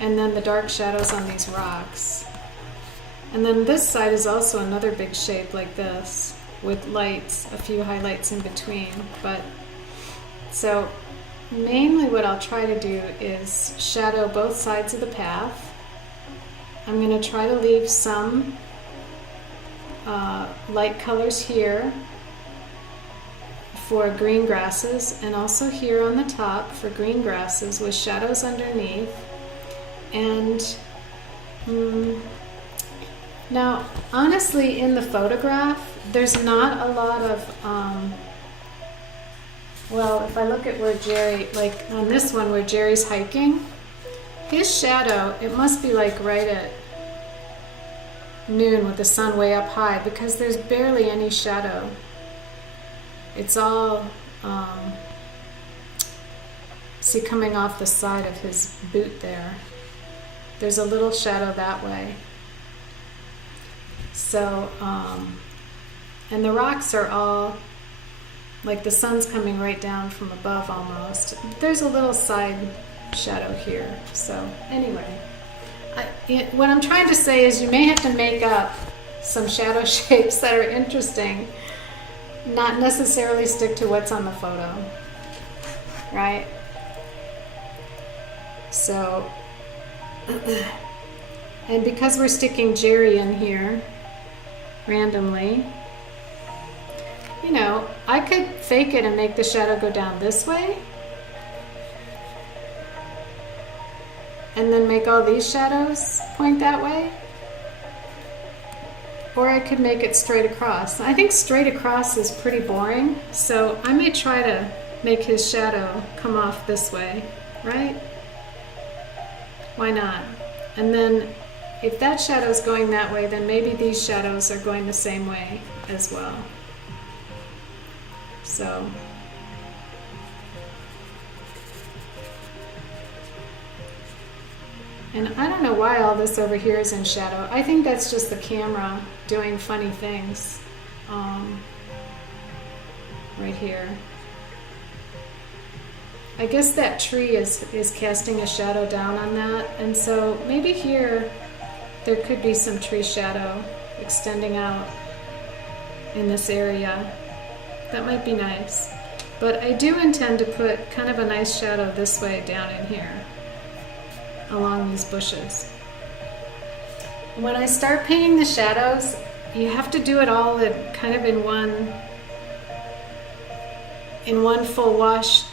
and then the dark shadows on these rocks. And then this side is also another big shape like this, with lights, a few highlights in between. But so mainly what I'll try to do is shadow both sides of the path. I'm going to try to leave some light colors here for green grasses, and also here on the top for green grasses with shadows underneath. And now, honestly, in the photograph, there's not a lot of, well, if I look at where Jerry, like on this one where Jerry's hiking, his shadow, it must be like right at noon with the sun way up high, because there's barely any shadow. It's all, see, coming off the side of his boot there. There's a little shadow that way. So, and the rocks are all, like the sun's coming right down from above almost. There's a little side shadow here. So anyway, what I'm trying to say is you may have to make up some shadow shapes that are interesting, not necessarily stick to what's on the photo, right? So, and because we're sticking Jerry in here randomly, you know, I could fake it and make the shadow go down this way, and then make all these shadows point that way. Or I could make it straight across. I think straight across is pretty boring, so I may try to make his shadow come off this way, right? Why not? And then if that shadow's going that way, then maybe these shadows are going the same way as well. So, and I don't know why all this over here is in shadow. I think that's just the camera doing funny things right here. I guess that tree is casting a shadow down on that, and so maybe here there could be some tree shadow extending out in this area. That might be nice. But I do intend to put kind of a nice shadow this way down in here along these bushes. When I start painting the shadows, you have to do it all kind of in one full wash,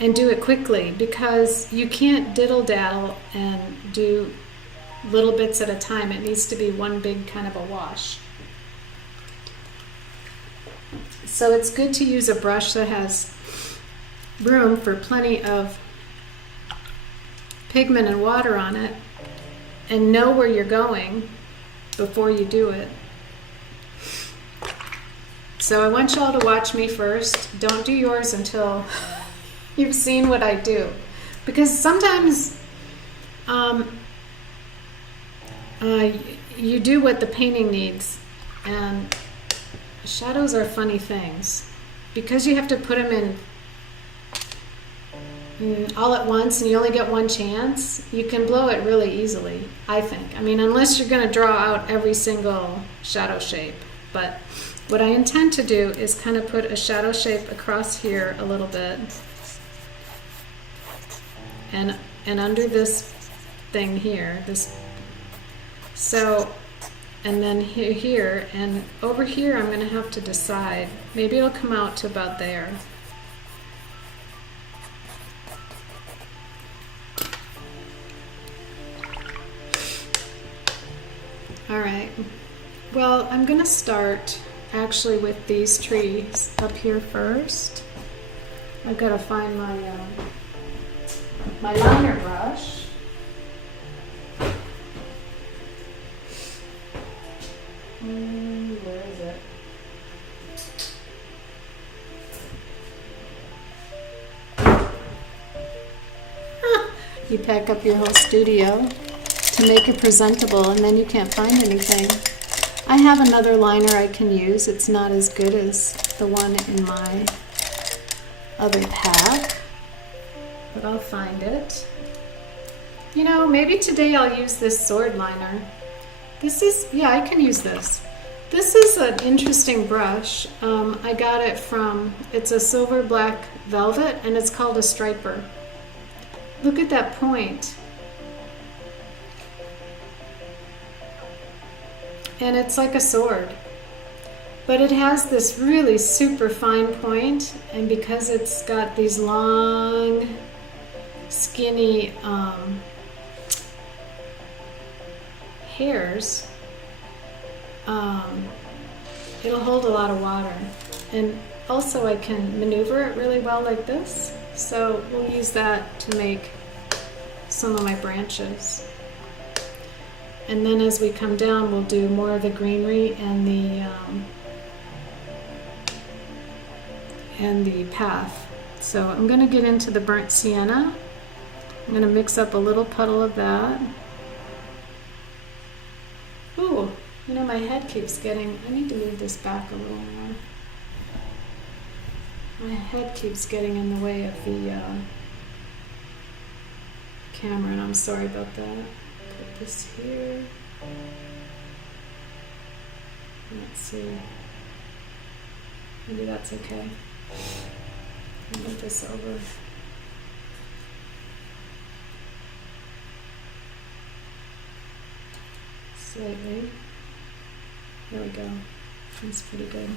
and do it quickly, because you can't diddle-daddle and do little bits at a time. It needs to be one big kind of a wash. So it's good to use a brush that has room for plenty of pigment and water on it, and know where you're going before you do it. So I want y'all to watch me first. Don't do yours until you've seen what I do, because sometimes you do what the painting needs, and shadows are funny things because you have to put them in all at once and you only get one chance. You can blow it really easily, I think. I mean, unless you're going to draw out every single shadow shape. But what I intend to do is kind of put a shadow shape across here a little bit, and under this thing here, this, so, and then here, and over here I'm going to have to decide. Maybe it'll come out to about there. All right, well, I'm going to start actually with these trees up here first. I've got to find my my liner brush. Where is it? You pack up your whole studio to make it presentable, and then you can't find anything. I have another liner I can use. It's not as good as the one in my other pack, but I'll find it. You know, maybe today I'll use this sword liner. This is, yeah, I can use this. This is an interesting brush. I got it from, it's a silver black velvet, and it's called a striper. Look at that point. And it's like a sword. But it has this really super fine point, and because it's got these long, skinny hairs, it'll hold a lot of water. And also I can maneuver it really well like this, so we'll use that to make some of my branches. And then as we come down, we'll do more of the greenery and the path. So I'm going to get into the burnt sienna. I'm going to mix up a little puddle of that. Ooh, you know, my head keeps getting, I need to move this back a little more. My head keeps getting in the way of the camera, and I'm sorry about that. Put this here. Let's see. Maybe that's okay. Move this over. Slightly. There we go. That's pretty good.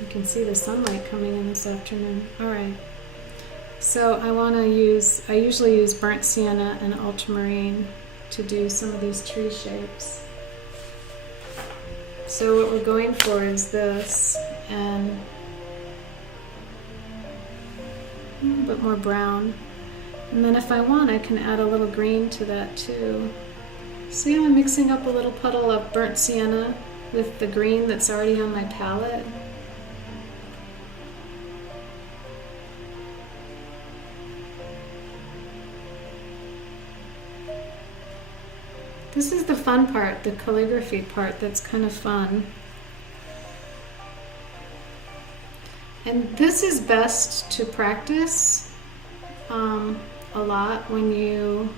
You can see the sunlight coming in this afternoon. All right. So I usually use burnt sienna and ultramarine to do some of these tree shapes. So what we're going for is this, and a little bit more brown. And then if I want, I can add a little green to that too. See how I'm mixing up a little puddle of burnt sienna with the green that's already on my palette? This is the fun part, the calligraphy part, that's kind of fun. And this is best to practice a lot when you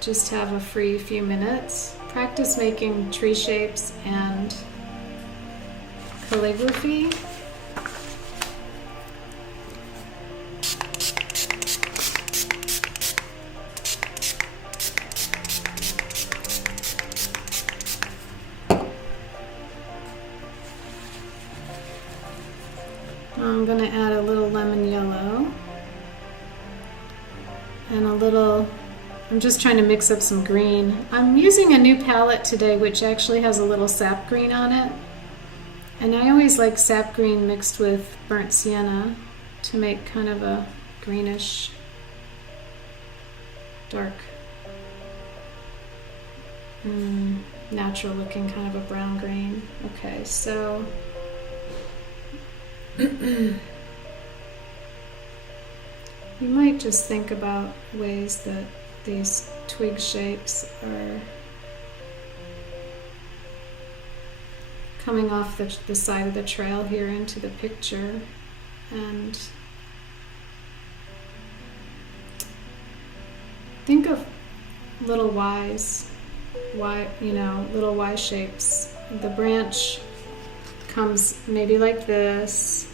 just have a free few minutes. Practice making tree shapes and calligraphy. I'm going to add a little lemon yellow and a little, I'm just trying to mix up some green. I'm using a new palette today which actually has a little sap green on it, and I always like sap green mixed with burnt sienna to make kind of a greenish, dark, natural looking kind of a brown green. Okay, so you might just think about ways that these twig shapes are coming off the side of the trail here into the picture, and think of little Ys, little Y shapes. The branch comes maybe like this,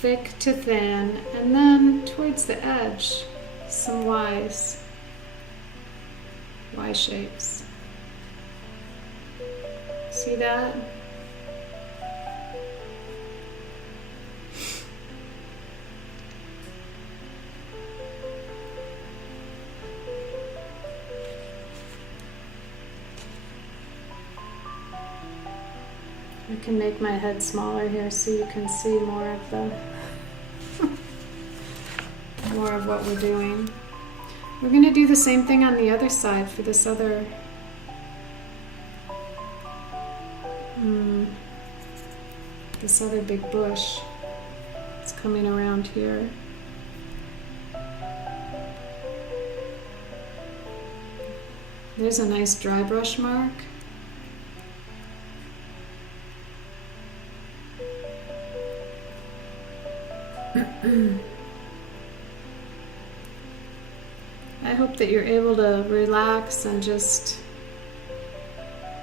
thick to thin, and then towards the edge, some Ys, Y shapes. See that? I can make my head smaller here so you can see more of the more of what we're doing. We're going to do the same thing on the other side for this other big bush. It's coming around here. There's a nice dry brush mark. I hope that you're able to relax and just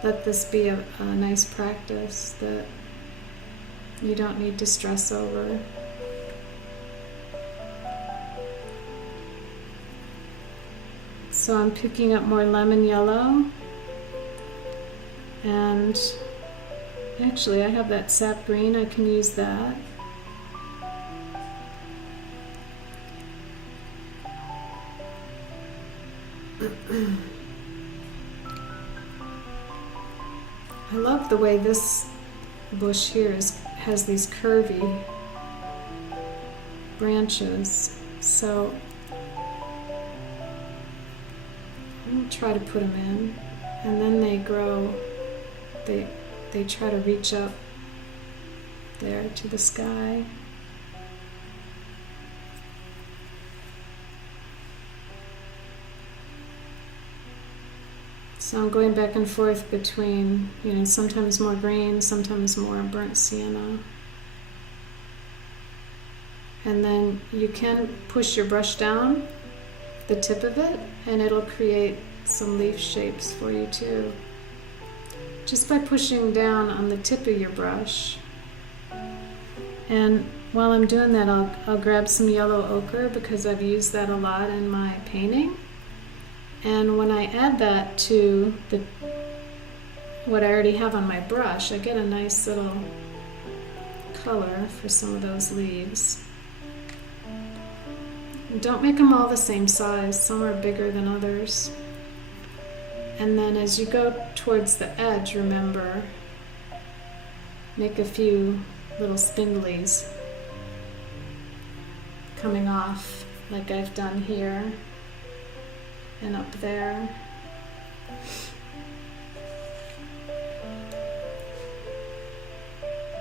let this be a nice practice that you don't need to stress over. So I'm picking up more lemon yellow, and actually I have that sap green, I can use that. I love the way this bush here has these curvy branches, so I'm going to try to put them in, and then they grow, they try to reach up there to the sky. So I'm going back and forth between, sometimes more green, sometimes more burnt sienna. And then you can push your brush down the tip of it, and it'll create some leaf shapes for you too. Just by pushing down on the tip of your brush. And while I'm doing that, I'll grab some yellow ochre because I've used that a lot in my painting. And when I add that to what I already have on my brush, I get a nice little color for some of those leaves. And don't make them all the same size. Some are bigger than others. And then as you go towards the edge, remember, make a few little spindlies coming off like I've done here and up there.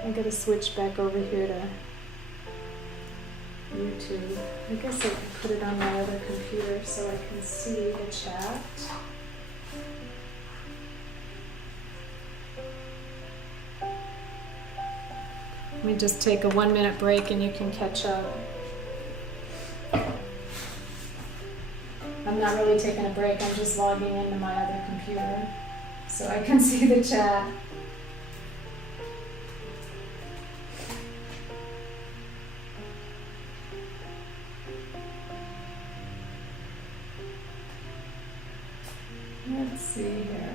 I'm going to switch back over here to YouTube. I guess I can put it on my other computer so I can see the chat. Let me just take a 1-minute break and you can catch up. I'm not really taking a break, I'm just logging into my other computer so I can see the chat. Let's see here.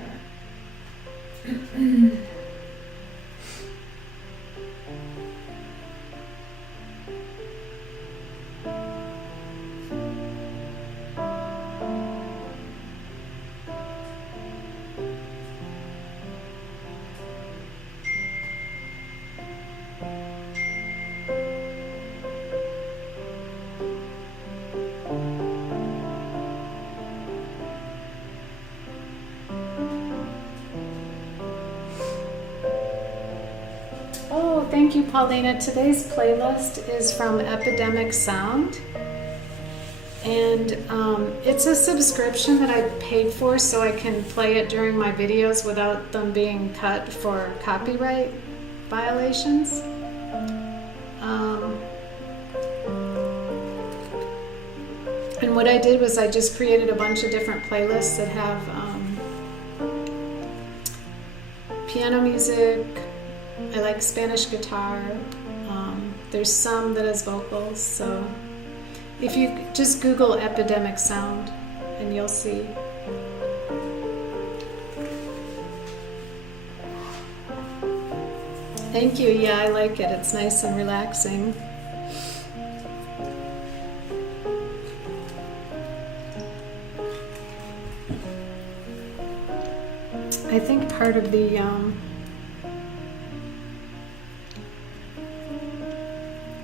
Thank you, Paulina. Today's playlist is from Epidemic Sound, and it's a subscription that I paid for so I can play it during my videos without them being cut for copyright violations. And what I did was I just created a bunch of different playlists that have piano music. I like Spanish guitar. There's some that has vocals, so if you just Google Epidemic Sound and you'll see. Thank you. Yeah, I like it. It's nice and relaxing. I think part of the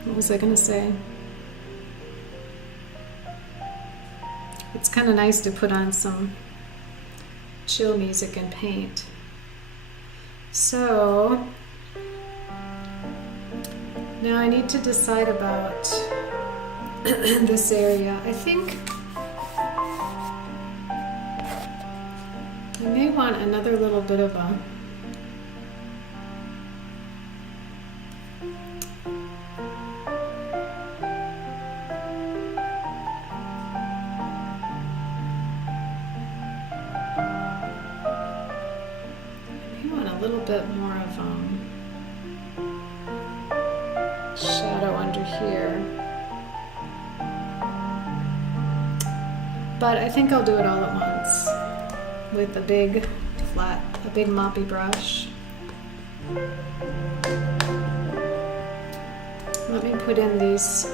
what was I going to say? It's kind of nice to put on some chill music and paint. So now I need to decide about this area. I think I may want another little bit of a bit more of shadow under here. But I think I'll do it all at once with a big moppy brush. Let me put in these.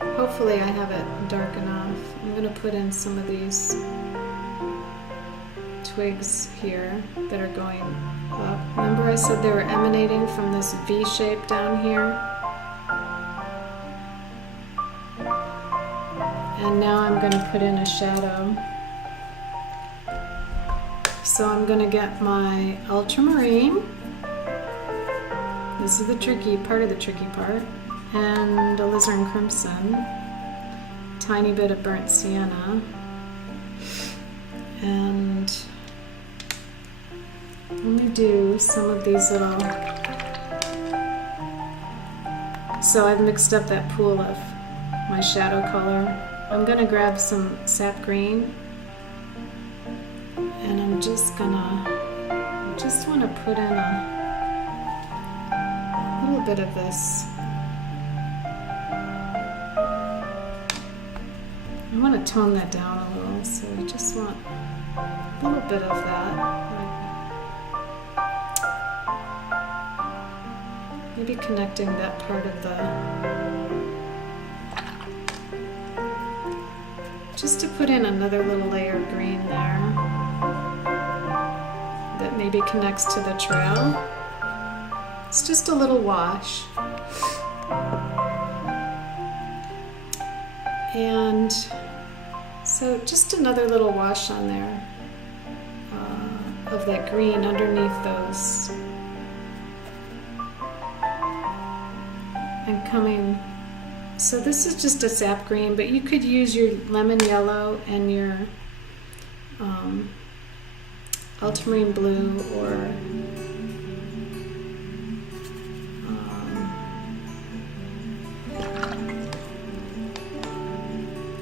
Hopefully I have it dark enough. I'm going to put in some of these twigs here that are going up. Remember I said they were emanating from this V shape down here? And now I'm going to put in a shadow. So I'm going to get my Ultramarine. This is the part of the tricky part. And Alizarin Crimson. Tiny bit of burnt sienna. And let me do some of these little... So I've mixed up that pool of my shadow color. I'm going to grab some sap green. And I just want to put in a little bit of this. I want to tone that down a little, so I just want a little bit of that. Maybe connecting that part of the... Just to put in another little layer of green there. That maybe connects to the trail. It's just a little wash. And so just another little wash on there of that green underneath those. And coming, so this is just a sap green, but you could use your lemon yellow and your ultramarine blue, or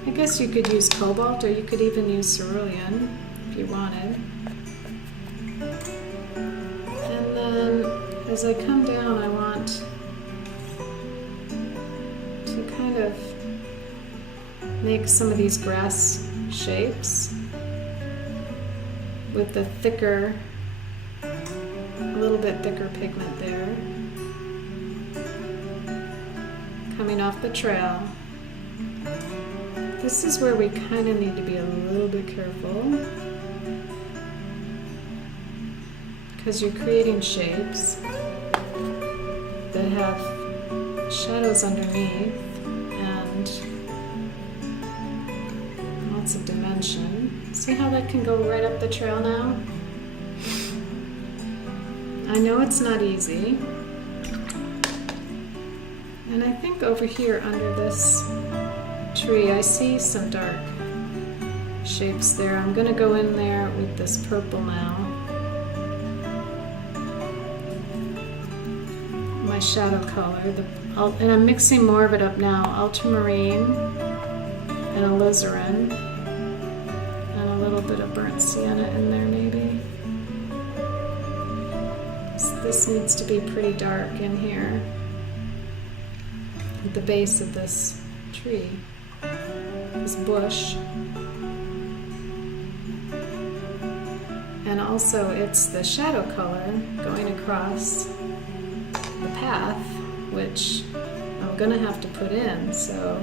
I guess you could use Cobalt, or you could even use Cerulean if you wanted. And then as I come down, I want to kind of make some of these grass shapes with the thicker, a little bit thicker pigment there, coming off the trail. This is where we kind of need to be a little bit careful, because you're creating shapes that have shadows underneath and lots of dimension. See how that can go right up the trail now? I know it's not easy. And I think over here under this tree, I see some dark shapes there. I'm going to go in there with this purple now. My shadow color. And I'm mixing more of it up now. Ultramarine and alizarin. And a little bit of burnt sienna in there maybe. So this needs to be pretty dark in here. At the base of this tree. This bush. And also it's the shadow color going across the path, which I'm gonna have to put in, so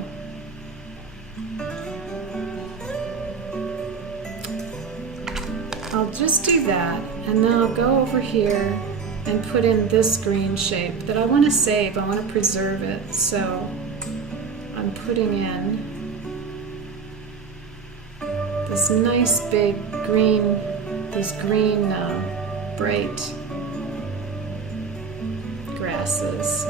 I'll just do that, and then I'll go over here and put in this green shape that I want to save. I want to preserve it, so I'm putting in this nice big green, these green bright grasses.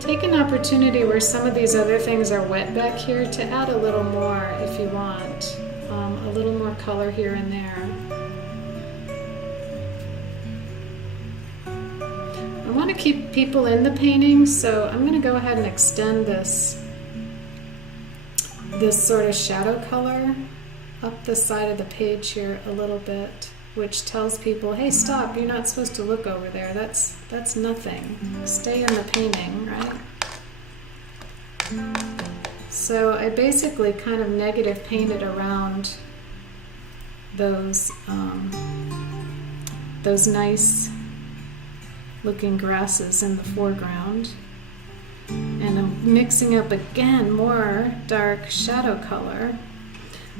Take an opportunity where some of these other things are wet back here to add a little more if you want, a little more color here and there. want to keep people in the painting, so I'm going to go ahead and extend this sort of shadow color up the side of the page here a little bit, which tells people, hey, stop, you're not supposed to look over there. That's nothing. Stay in the painting, right? So I basically kind of negative painted around those nice looking grasses in the foreground. And I'm mixing up again more dark shadow color,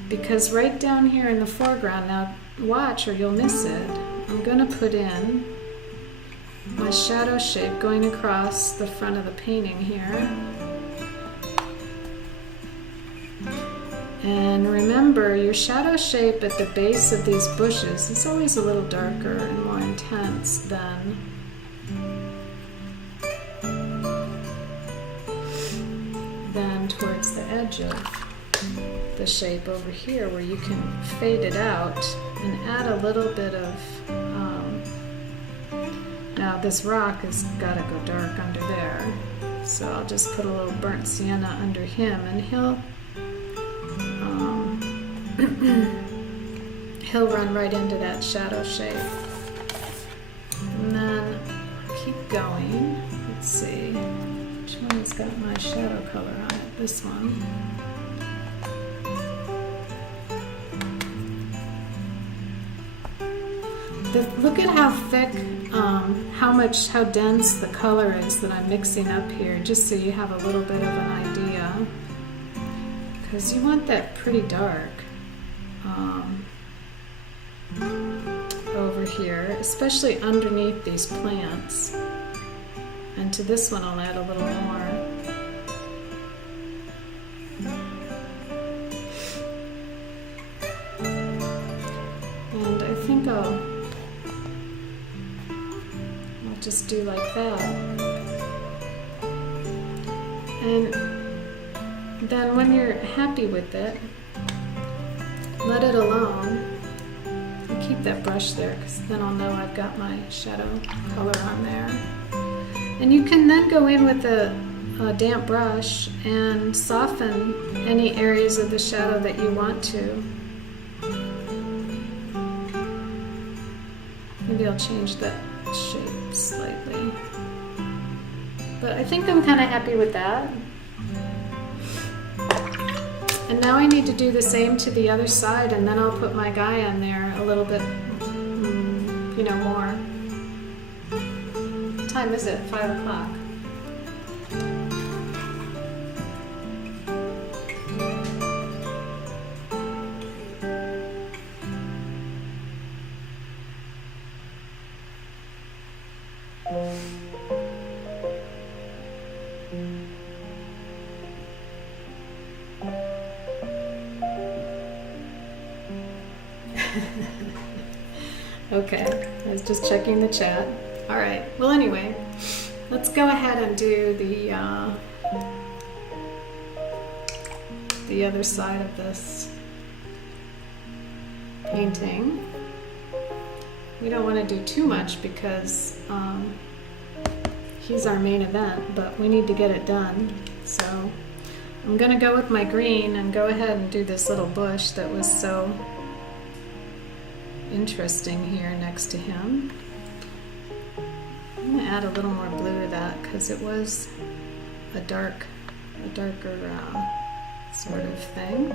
because right down here in the foreground, now watch or you'll miss it, I'm going to put in my shadow shape going across the front of the painting here. And remember, your shadow shape at the base of these bushes is always a little darker and more intense than towards the edge of the shape over here, where you can fade it out and add a little bit of now this rock has got to go dark under there, so I'll just put a little burnt sienna under him, and he'll run right into that shadow shape. And then keep going. Let's see, which one's got my shadow color on it? This one. Look at how thick, how dense the color is that I'm mixing up here, just so you have a little bit of an idea. Because you want that pretty dark over here, especially underneath these plants. And to this one I'll add a little more. And I think I'll just do like that. And then when you're happy with it, let it alone. And keep that brush there, because then I'll know I've got my shadow color on there. And you can then go in with a damp brush and soften any areas of the shadow that you want to. Maybe I'll change that shape slightly. But I think I'm kind of happy with that. And now I need to do the same to the other side, and then I'll put my guy on there a little bit, more. What time is it? 5 o'clock. Okay, I was just checking the chat. All right, well anyway, let's go ahead and do the other side of this painting. We don't want to do too much because he's our main event, but we need to get it done. So I'm gonna go with my green and go ahead and do this little bush that was so interesting here next to him. I'm gonna add a little more blue to that because it was a darker sort of thing.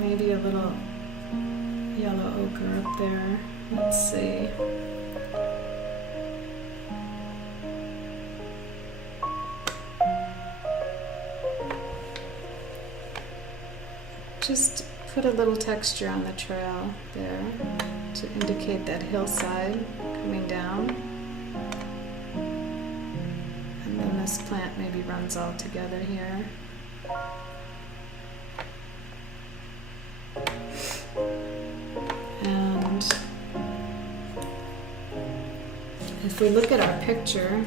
Maybe a little yellow ochre up there. Let's see. Just put a little texture on the trail there to indicate that hillside coming down. And then this plant maybe runs all together here. And if we look at our picture,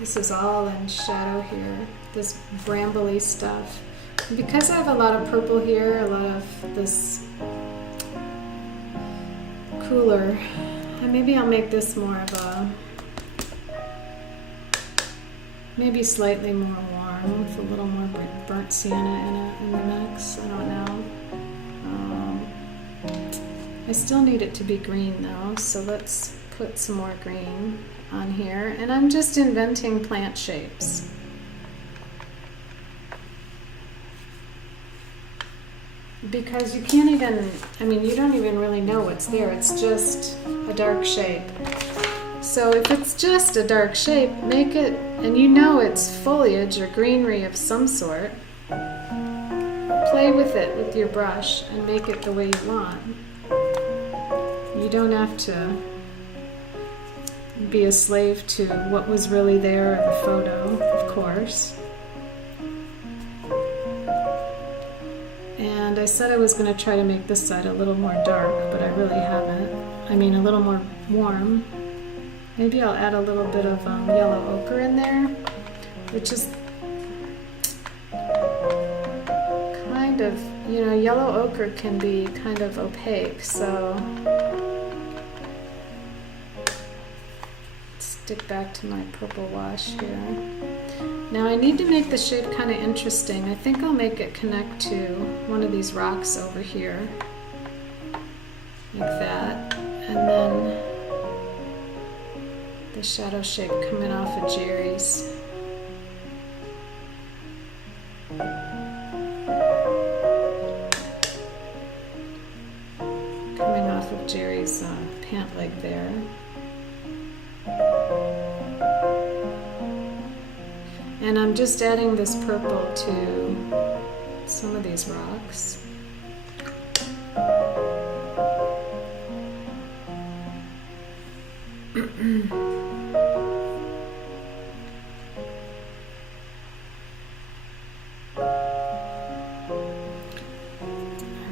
this is all in shadow here, this brambly stuff. Because I have a lot of purple here, a lot of this cooler, and maybe I'll make this more of a, maybe slightly more warm with a little more burnt sienna in it in the mix. I don't know. I still need it to be green though, so let's put some more green on here. And I'm just inventing plant shapes. Because you can't even, I mean, you don't even really know what's there. It's just a dark shape. So if it's just a dark shape, make it, and you know it's foliage or greenery of some sort, play with it with your brush and make it the way you want. You don't have to be a slave to what was really there in the photo, of course. And I said I was going to try to make this side a little more dark, but I really haven't. I mean, a little more warm. Maybe I'll add a little bit of yellow ochre in there, which is kind of, you know, yellow ochre can be kind of opaque, so stick back to my purple wash here. Now I need to make the shape kind of interesting. I think I'll make it connect to one of these rocks over here, like that, and then the shadow shape coming off of Jerry's. Coming off of Jerry's pant leg there. And I'm just adding this purple to some of these rocks. I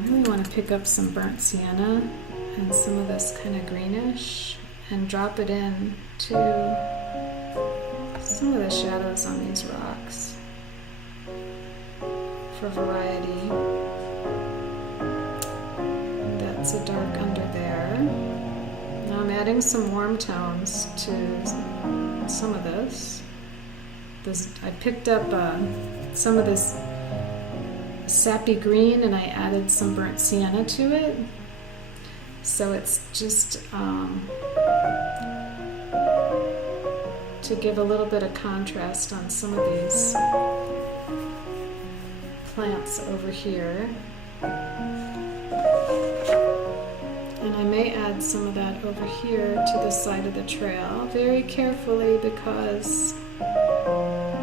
really want to pick up some burnt sienna and some of this kind of greenish and drop it in to some of the shadows on these rocks for variety. That's a dark under there. Now I'm adding some warm tones to some of this. I picked up some of this sappy green and I added some burnt sienna to it. So it's just to give a little bit of contrast on some of these plants over here. And I may add some of that over here to the side of the trail, very carefully, because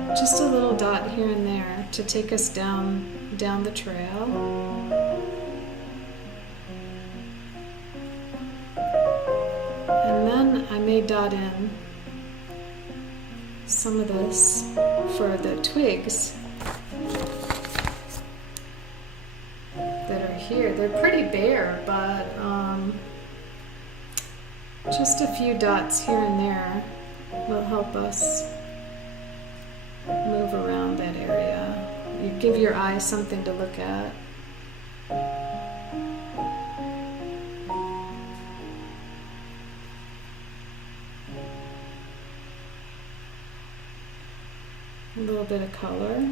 just a little dot here and there to take us down the trail. And then I may dot in some of this for the twigs that are here. They're pretty bare, but just a few dots here and there will help us move around that area. You give your eye something to look at. A little bit of color.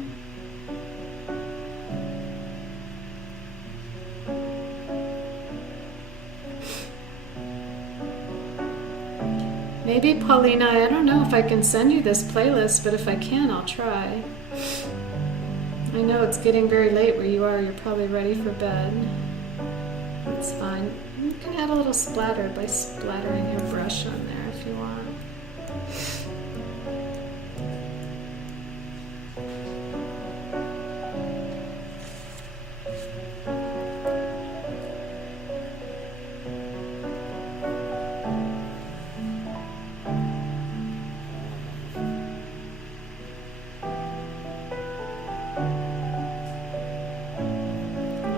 Maybe Paulina, I don't know if I can send you this playlist, but if I can, I'll try. I know it's getting very late where you are. You're probably ready for bed. That's fine. You can add a little splatter by splattering your brush on there if you want.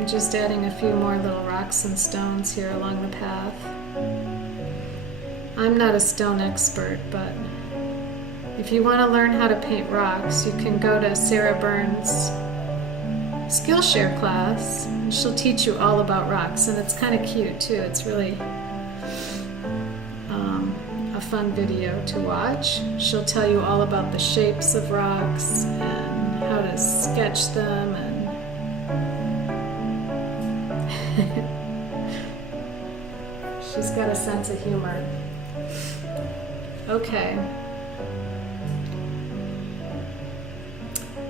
Just adding a few more little rocks and stones here along the path. I'm not a stone expert, but if you want to learn how to paint rocks, you can go to Sarah Burns' Skillshare class. She'll teach you all about rocks, and it's kind of cute too. It's really a fun video to watch. She'll tell you all about the shapes of rocks and how to sketch them, and she's got a sense of humor. Okay.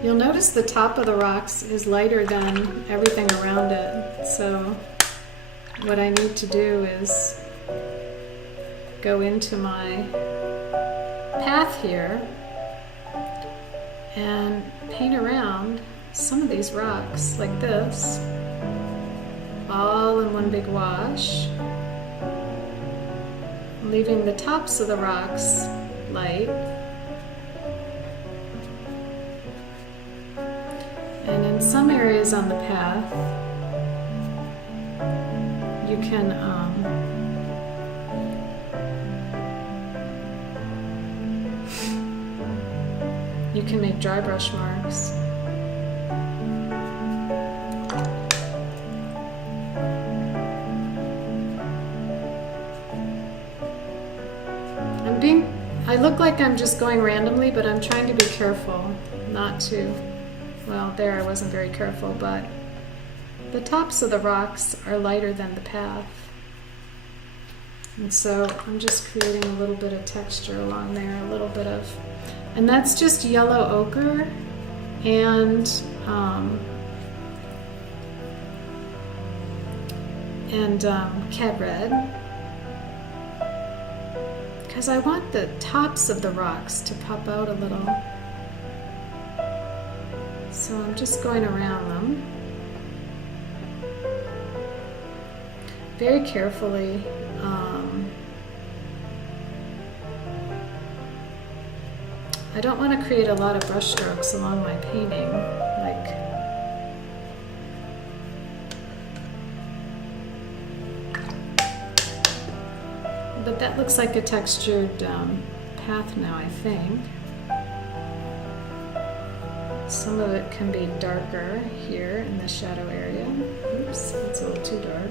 You'll notice the top of the rocks is lighter than everything around it. So what I need to do is go into my path here and paint around some of these rocks like this, all in one big wash, leaving the tops of the rocks light. And in some areas on the path, you can make dry brush marks. I look like I'm just going randomly, but I'm trying to be careful not to. Well, there I wasn't very careful, but the tops of the rocks are lighter than the path. And so I'm just creating a little bit of texture along there, a little bit of, and that's just yellow ochre and Cad Red, because I want the tops of the rocks to pop out a little. So I'm just going around them very carefully. I don't want to create a lot of brush strokes along my painting, but that looks like a textured path now, I think. Some of it can be darker here in the shadow area. Oops, that's a little too dark.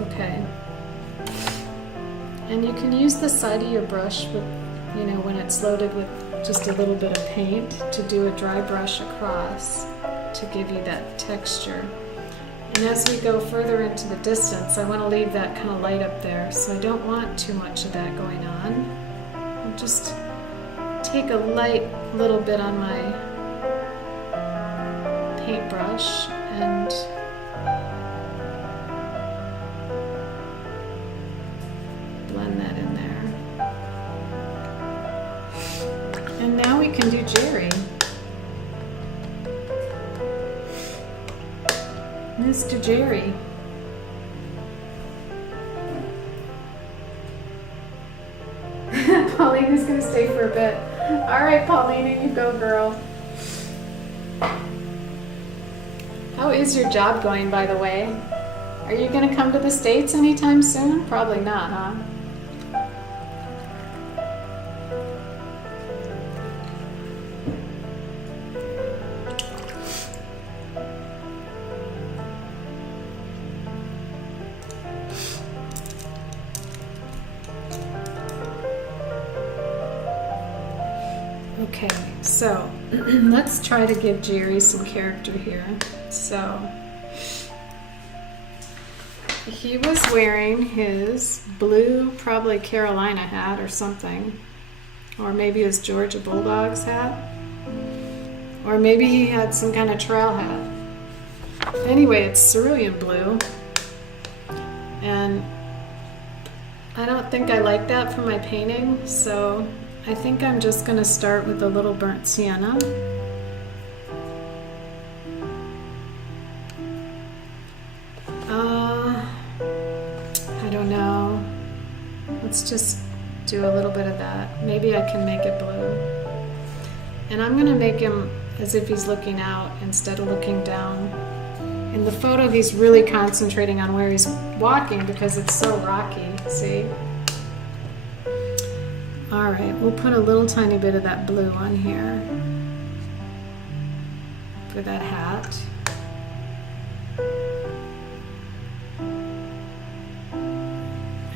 Okay. And you can use the side of your brush with, when it's loaded with just a little bit of paint, to do a dry brush across to give you that texture. And as we go further into the distance, I want to leave that kind of light up there, so I don't want too much of that going on. I'll just take a light little bit on my paintbrush and blend that in there. And now we can do Jerry. Mr. Jerry. Pauline is going to stay for a bit. All right, Paulina, you go, girl. How is your job going, by the way? Are you going to come to the States anytime soon? Probably not, huh? Okay, so let's try to give Jerry some character here. So he was wearing his blue, probably Carolina hat or something, or maybe his Georgia Bulldogs hat, or maybe he had some kind of trail hat. Anyway, it's cerulean blue, and I don't think I like that for my painting, so I think I'm just going to start with a little burnt sienna. I don't know. Let's just do a little bit of that. Maybe I can make it blue. And I'm gonna make him as if he's looking out instead of looking down. In the photo, he's really concentrating on where he's walking because it's so rocky, see? All right, we'll put a little tiny bit of that blue on here for that hat.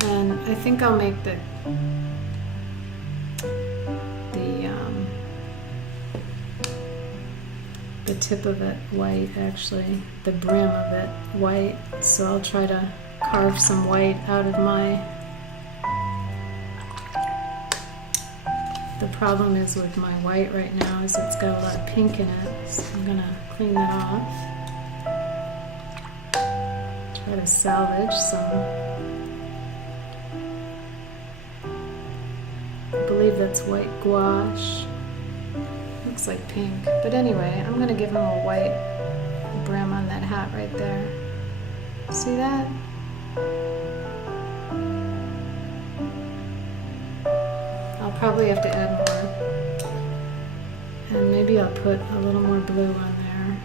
And I think I'll make the tip of it white, actually, the brim of it white. So I'll try to carve some white out of the problem is with my white right now is it's got a lot of pink in it, so I'm gonna clean that off. Try to salvage some. I believe that's white gouache. Looks like pink. But anyway, I'm gonna give him a white brim on that hat right there. See that? I'll probably have to add more. And maybe I'll put a little more blue on there.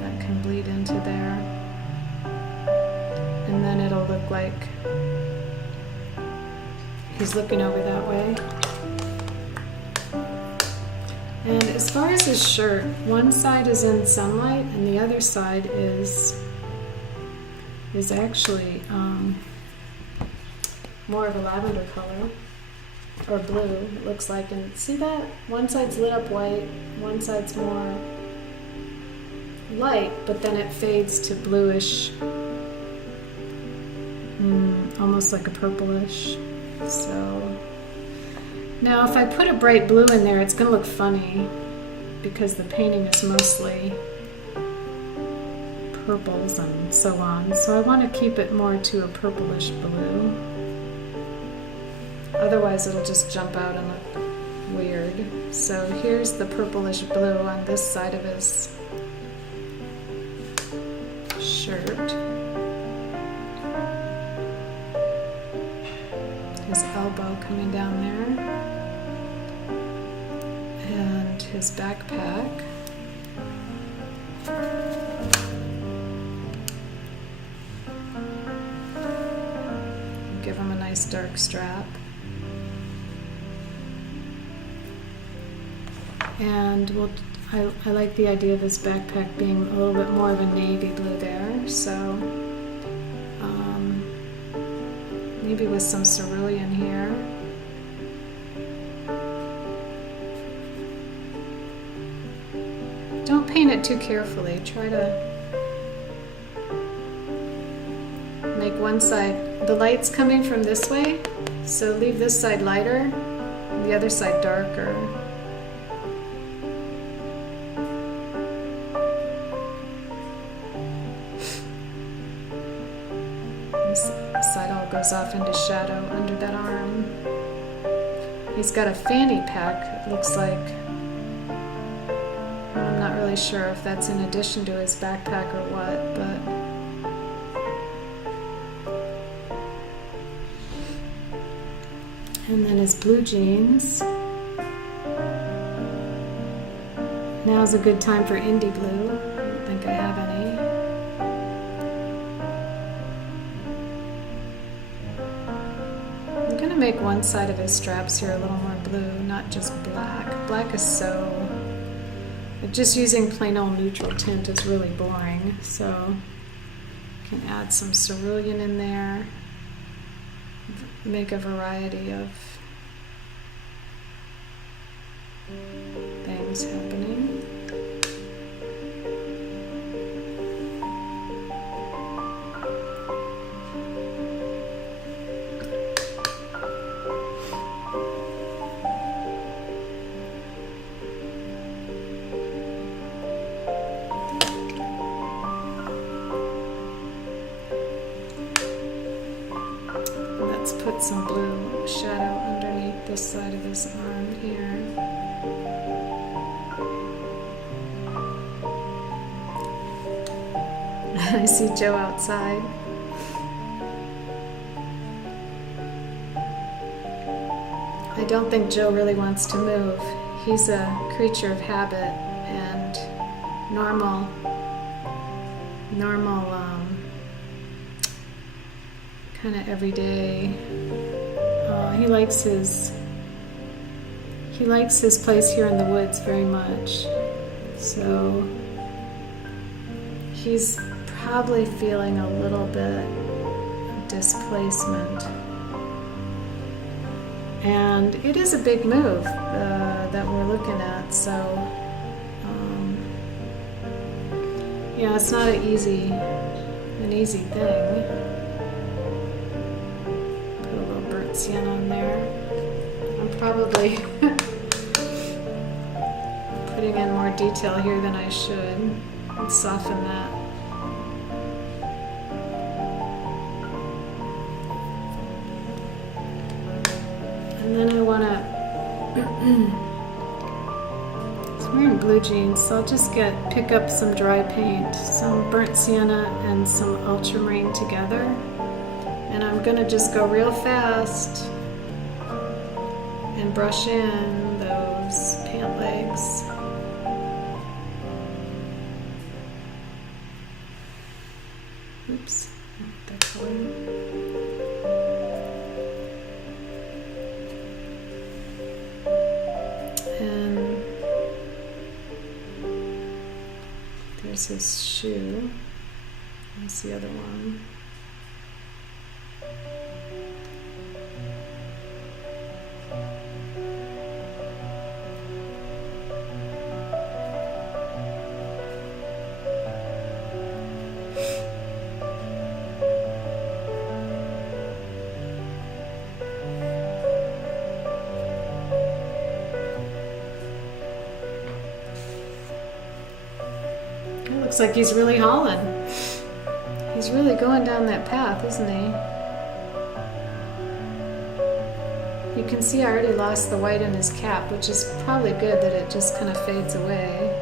That can bleed into there. And then it'll look like he's looking over that way. And as far as his shirt, one side is in sunlight and the other side is actually more of a lavender color, or blue, it looks like. And see that? One side's lit up white, one side's more light, but then it fades to bluish, almost like a purplish. So now if I put a bright blue in there, it's going to look funny because the painting is mostly purples and so on. So I want to keep it more to a purplish blue. Otherwise it'll just jump out and look weird. So here's the purplish blue on this side of his shirt. His elbow coming down there. And his backpack. Give him a nice dark strap. And I like the idea of his backpack being a little bit more of a navy blue there, so maybe with some cerulean here. Don't paint it too carefully. Try to make one side, the light's coming from this way, so leave this side lighter and the other side darker. This side all goes off into shadow under that arm. He's got a fanny pack, it looks like. I'm not really sure if that's in addition to his backpack or what, but and then his blue jeans. Now's a good time for indie blue. I don't think I have any. I'm gonna make one side of his straps here a little more blue, not just black. Black is so... just using plain old neutral tint is really boring, so I can add some cerulean in there. Make a variety of things happening. Let's put some blue shadow underneath this side of his arm here. I see Joe outside. I don't think Joe really wants to move. He's a creature of habit and normal, kind of everyday. He likes his place here in the woods very much. So he's probably feeling a little bit of displacement. And it is a big move that we're looking at, so yeah, it's not an easy thing. Put a little burnt sienna on there. I'm probably putting in more detail here than I should. Let's soften that. And then I want to, I'm wearing blue jeans, so I'll just pick up some dry paint, some burnt sienna and some ultramarine together. And I'm going to just go real fast and brush in those pant legs. Oops, not that color. There's his shoe. That's the other one. Looks like he's really hauling. He's really going down that path, isn't he? You can see I already lost the white in his cap, which is probably good that it just kind of fades away.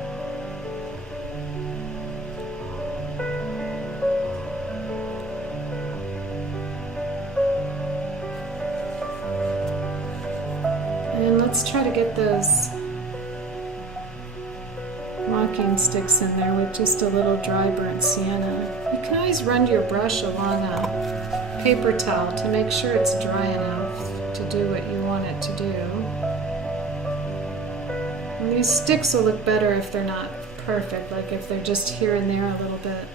And let's try to get those walking sticks in there with just a little dry burnt sienna. You can always run your brush along a paper towel to make sure it's dry enough to do what you want it to do. And these sticks will look better if they're not perfect, like if they're just here and there a little bit.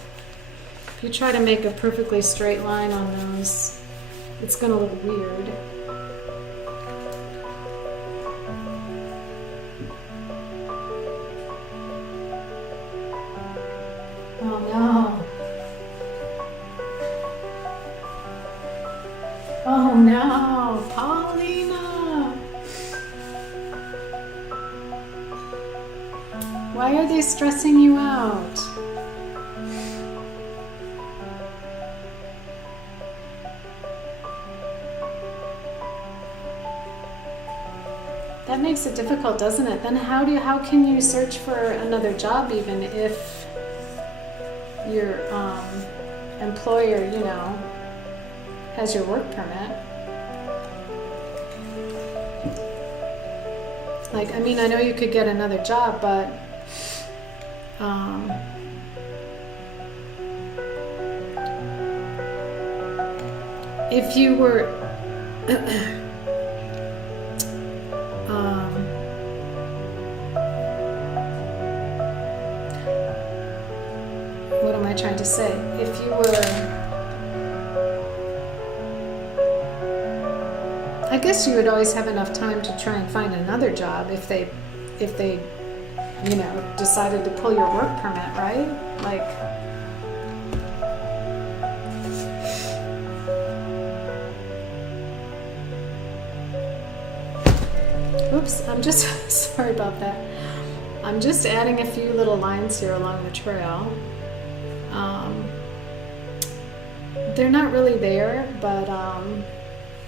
If you try to make a perfectly straight line on those, it's going to look weird. Oh no. Oh no, Paulina. Why are they stressing you out? That makes it difficult, doesn't it? Then how can you search for another job even if your employer, you know, has your work permit? Like, I mean, I know you could get another job, but if you were what am I trying to say? If you were, I guess you would always have enough time to try and find another job if they, you know, decided to pull your work permit, right? Like, oops, I'm just sorry about that. I'm just adding a few little lines here along the trail. They're not really there, but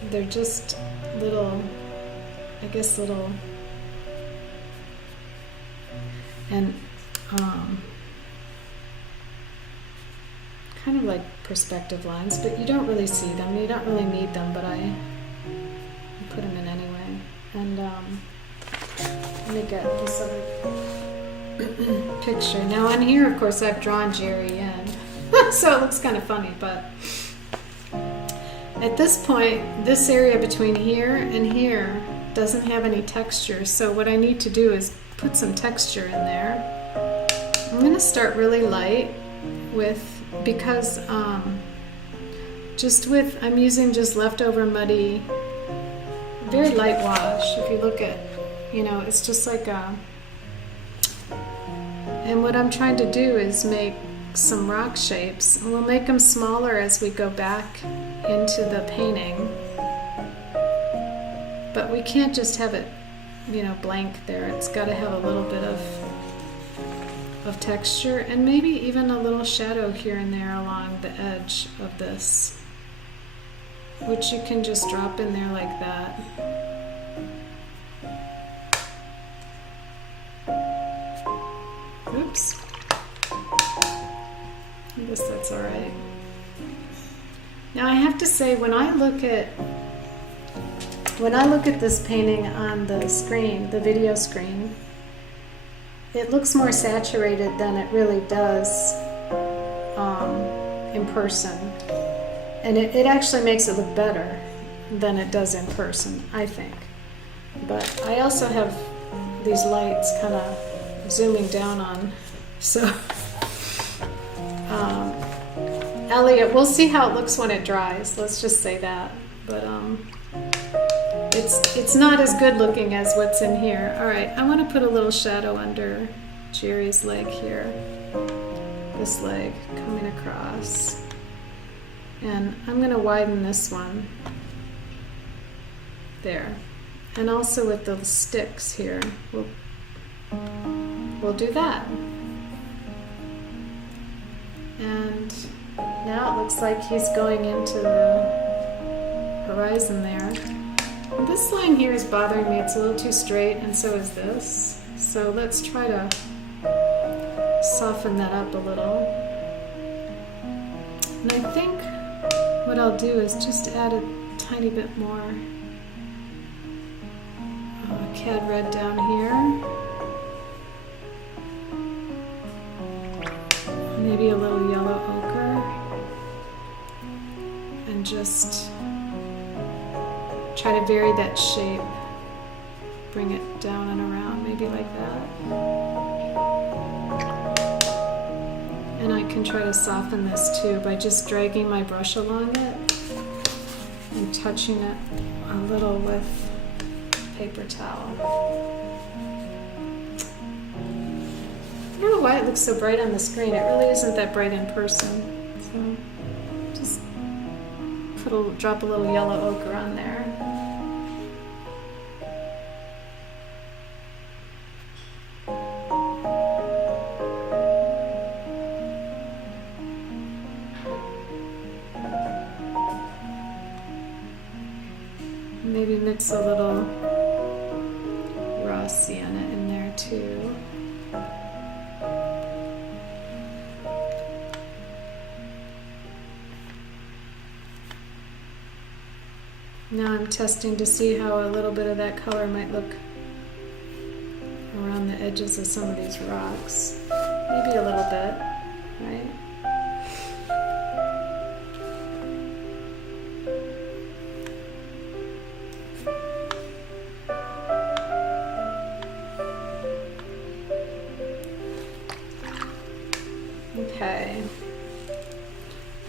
they're just little, I guess little, and kind of like perspective lines, but you don't really see them. You don't really need them, but I put them in anyway. And let me get this other picture. Now on here, of course, I've drawn Jerry in, so it looks kind of funny, but at this point, this area between here and here doesn't have any texture, so what I need to do is put some texture in there. I'm going to start really light with, because I'm using just leftover muddy, very light wash. If you look at, it's just like and what I'm trying to do is make some rock shapes. We'll make them smaller as we go back into the painting, but we can't just have it, blank there. It's got to have a little bit of texture, and maybe even a little shadow here and there along the edge of this, which you can just drop in there like that. Oops. I guess that's all right. Now I have to say, when I look at this painting on the screen, the video screen, it looks more saturated than it really does in person. And it actually makes it look better than it does in person, I think. But I also have these lights kind of zooming down on, so Elliot, we'll see how it looks when it dries, let's just say that. But it's not as good looking as what's in here. Alright, I want to put a little shadow under Jerry's leg here. This leg coming across. And I'm going to widen this one. There. And also with the sticks here, we'll do that. And now it looks like he's going into the horizon there. And this line here is bothering me. It's a little too straight, and so is this. So let's try to soften that up a little. And I think what I'll do is just add a tiny bit more Cad Red down here. Maybe a little yellow ochre. And just try to vary that shape. Bring it down and around, maybe like that. And I can try to soften this too by just dragging my brush along it and touching it a little with paper towel. I don't know why it looks so bright on the screen. It really isn't that bright in person. So just drop a little yellow ochre on there. Maybe mix a little raw sienna in there too. Now I'm testing to see how a little bit of that color might look around the edges of some of these rocks. Maybe a little bit, right? Okay.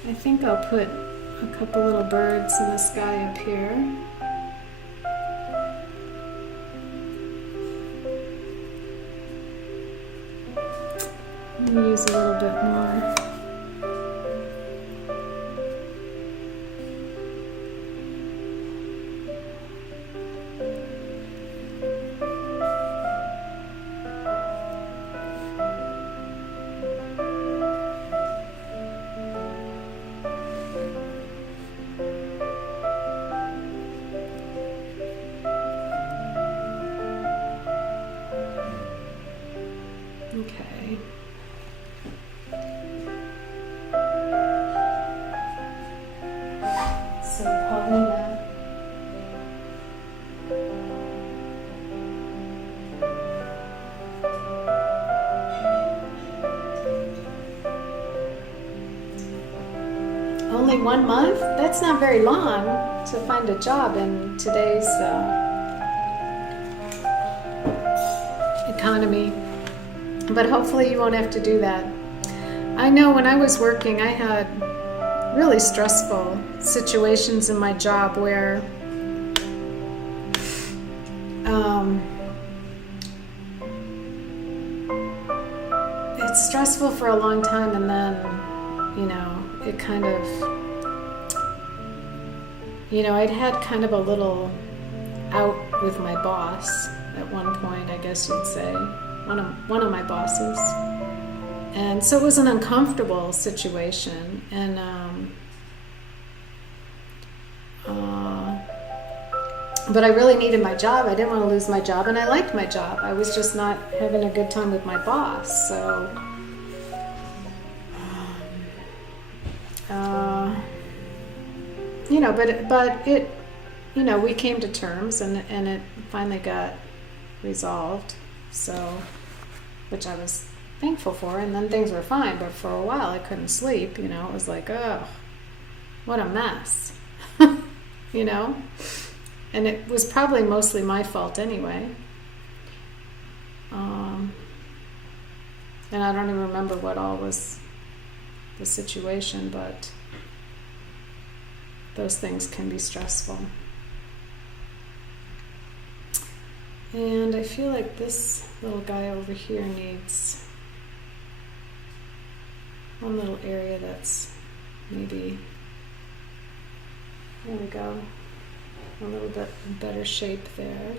I think I'll put a couple little birds in the sky up here. I'm going to use a little bit more. Okay. So Paulina, only 1 month? That's not very long to find a job in today's economy. But hopefully you won't have to do that. I know when I was working, I had really stressful situations in my job where it's stressful for a long time, and then, it kind of, I'd had kind of a little out with my boss at one point, I guess you'd say, one of my bosses. And so it was an uncomfortable situation, and but I really needed my job. I didn't want to lose my job, and I liked my job. I was just not having a good time with my boss. So, but it, we came to terms, and it finally got resolved. So, which I was thankful for, and then things were fine. But for a while, I couldn't sleep. It was like, oh, what a mess, And it was probably mostly my fault anyway. And I don't even remember what all was the situation, but those things can be stressful. And I feel like this little guy over here needs one little area that's maybe, there we go, a little bit better shape there.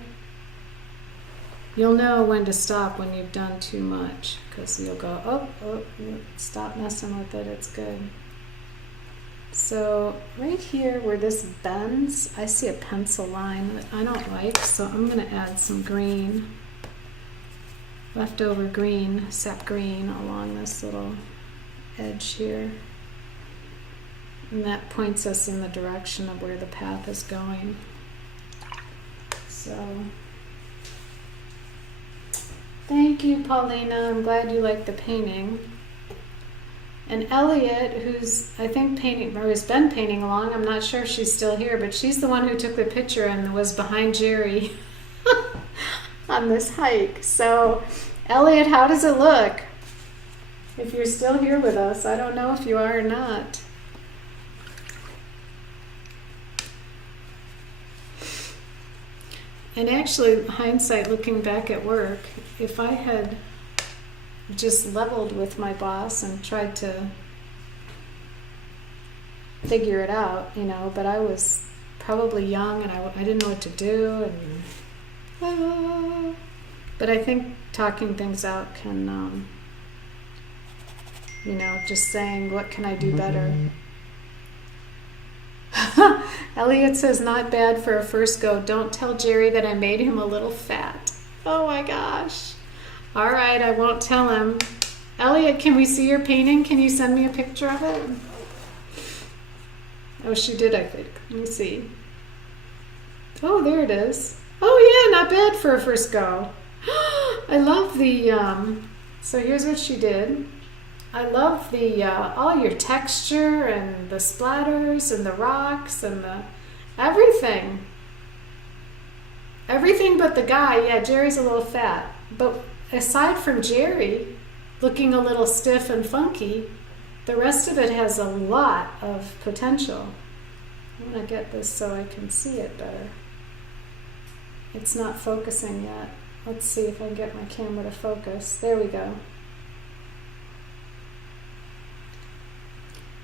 You'll know when to stop when you've done too much, because you'll go, oh, stop messing with it, it's good. So right here where this bends, I see a pencil line that I don't like, so I'm going to add some green, leftover green, sap green along this little edge here. And that points us in the direction of where the path is going. So, thank you, Paulina. I'm glad you like the painting. And Elliot, who's, I think, painting, or has been painting along, I'm not sure if she's still here, but she's the one who took the picture and was behind Jerry on this hike. So, Elliot, how does it look? If you're still here with us, I don't know if you are or not. And actually, hindsight, looking back at work, if I had just leveled with my boss and tried to figure it out, but I was probably young and I didn't know what to do. But I think talking things out can, just saying, what can I do better? Elliot says, not bad for a first go. Don't tell Jerry that I made him a little fat. Oh my gosh. All right, I won't tell him. Elliot, can we see your painting? Can you send me a picture of it? Oh, she did, I think. Let me see. Oh, there it is. Oh yeah, not bad for a first go. I love the, so here's what she did. I love the all your texture and the splatters and the rocks and the everything. Everything but the guy. Yeah, Jerry's a little fat. But aside from Jerry looking a little stiff and funky, the rest of it has a lot of potential. I'm going to get this so I can see it better. It's not focusing yet. Let's see if I can get my camera to focus. There we go.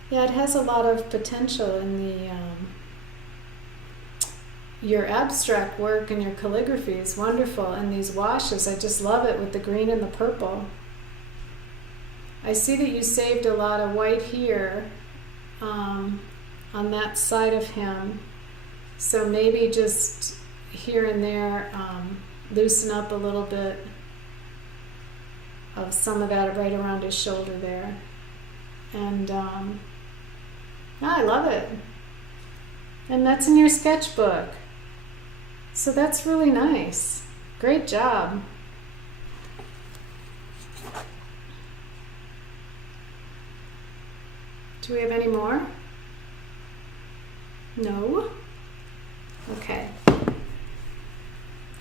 Yeah, it has a lot of potential in the your abstract work and your calligraphy is wonderful, and these washes, I just love it with the green and the purple. I see that you saved a lot of white here on that side of him, so maybe just here and there loosen up a little bit of some of that right around his shoulder there. And I love it. And that's in your sketchbook. So that's really nice. Great job. Do we have any more? No? Okay.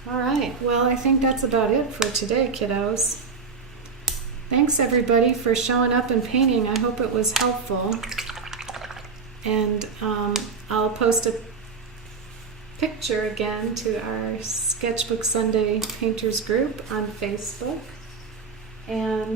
All right. Well, I think that's about it for today, kiddos. Thanks everybody for showing up and painting. I hope it was helpful. And I'll post a picture again to our Sketchbook Sunday Painters group on Facebook. And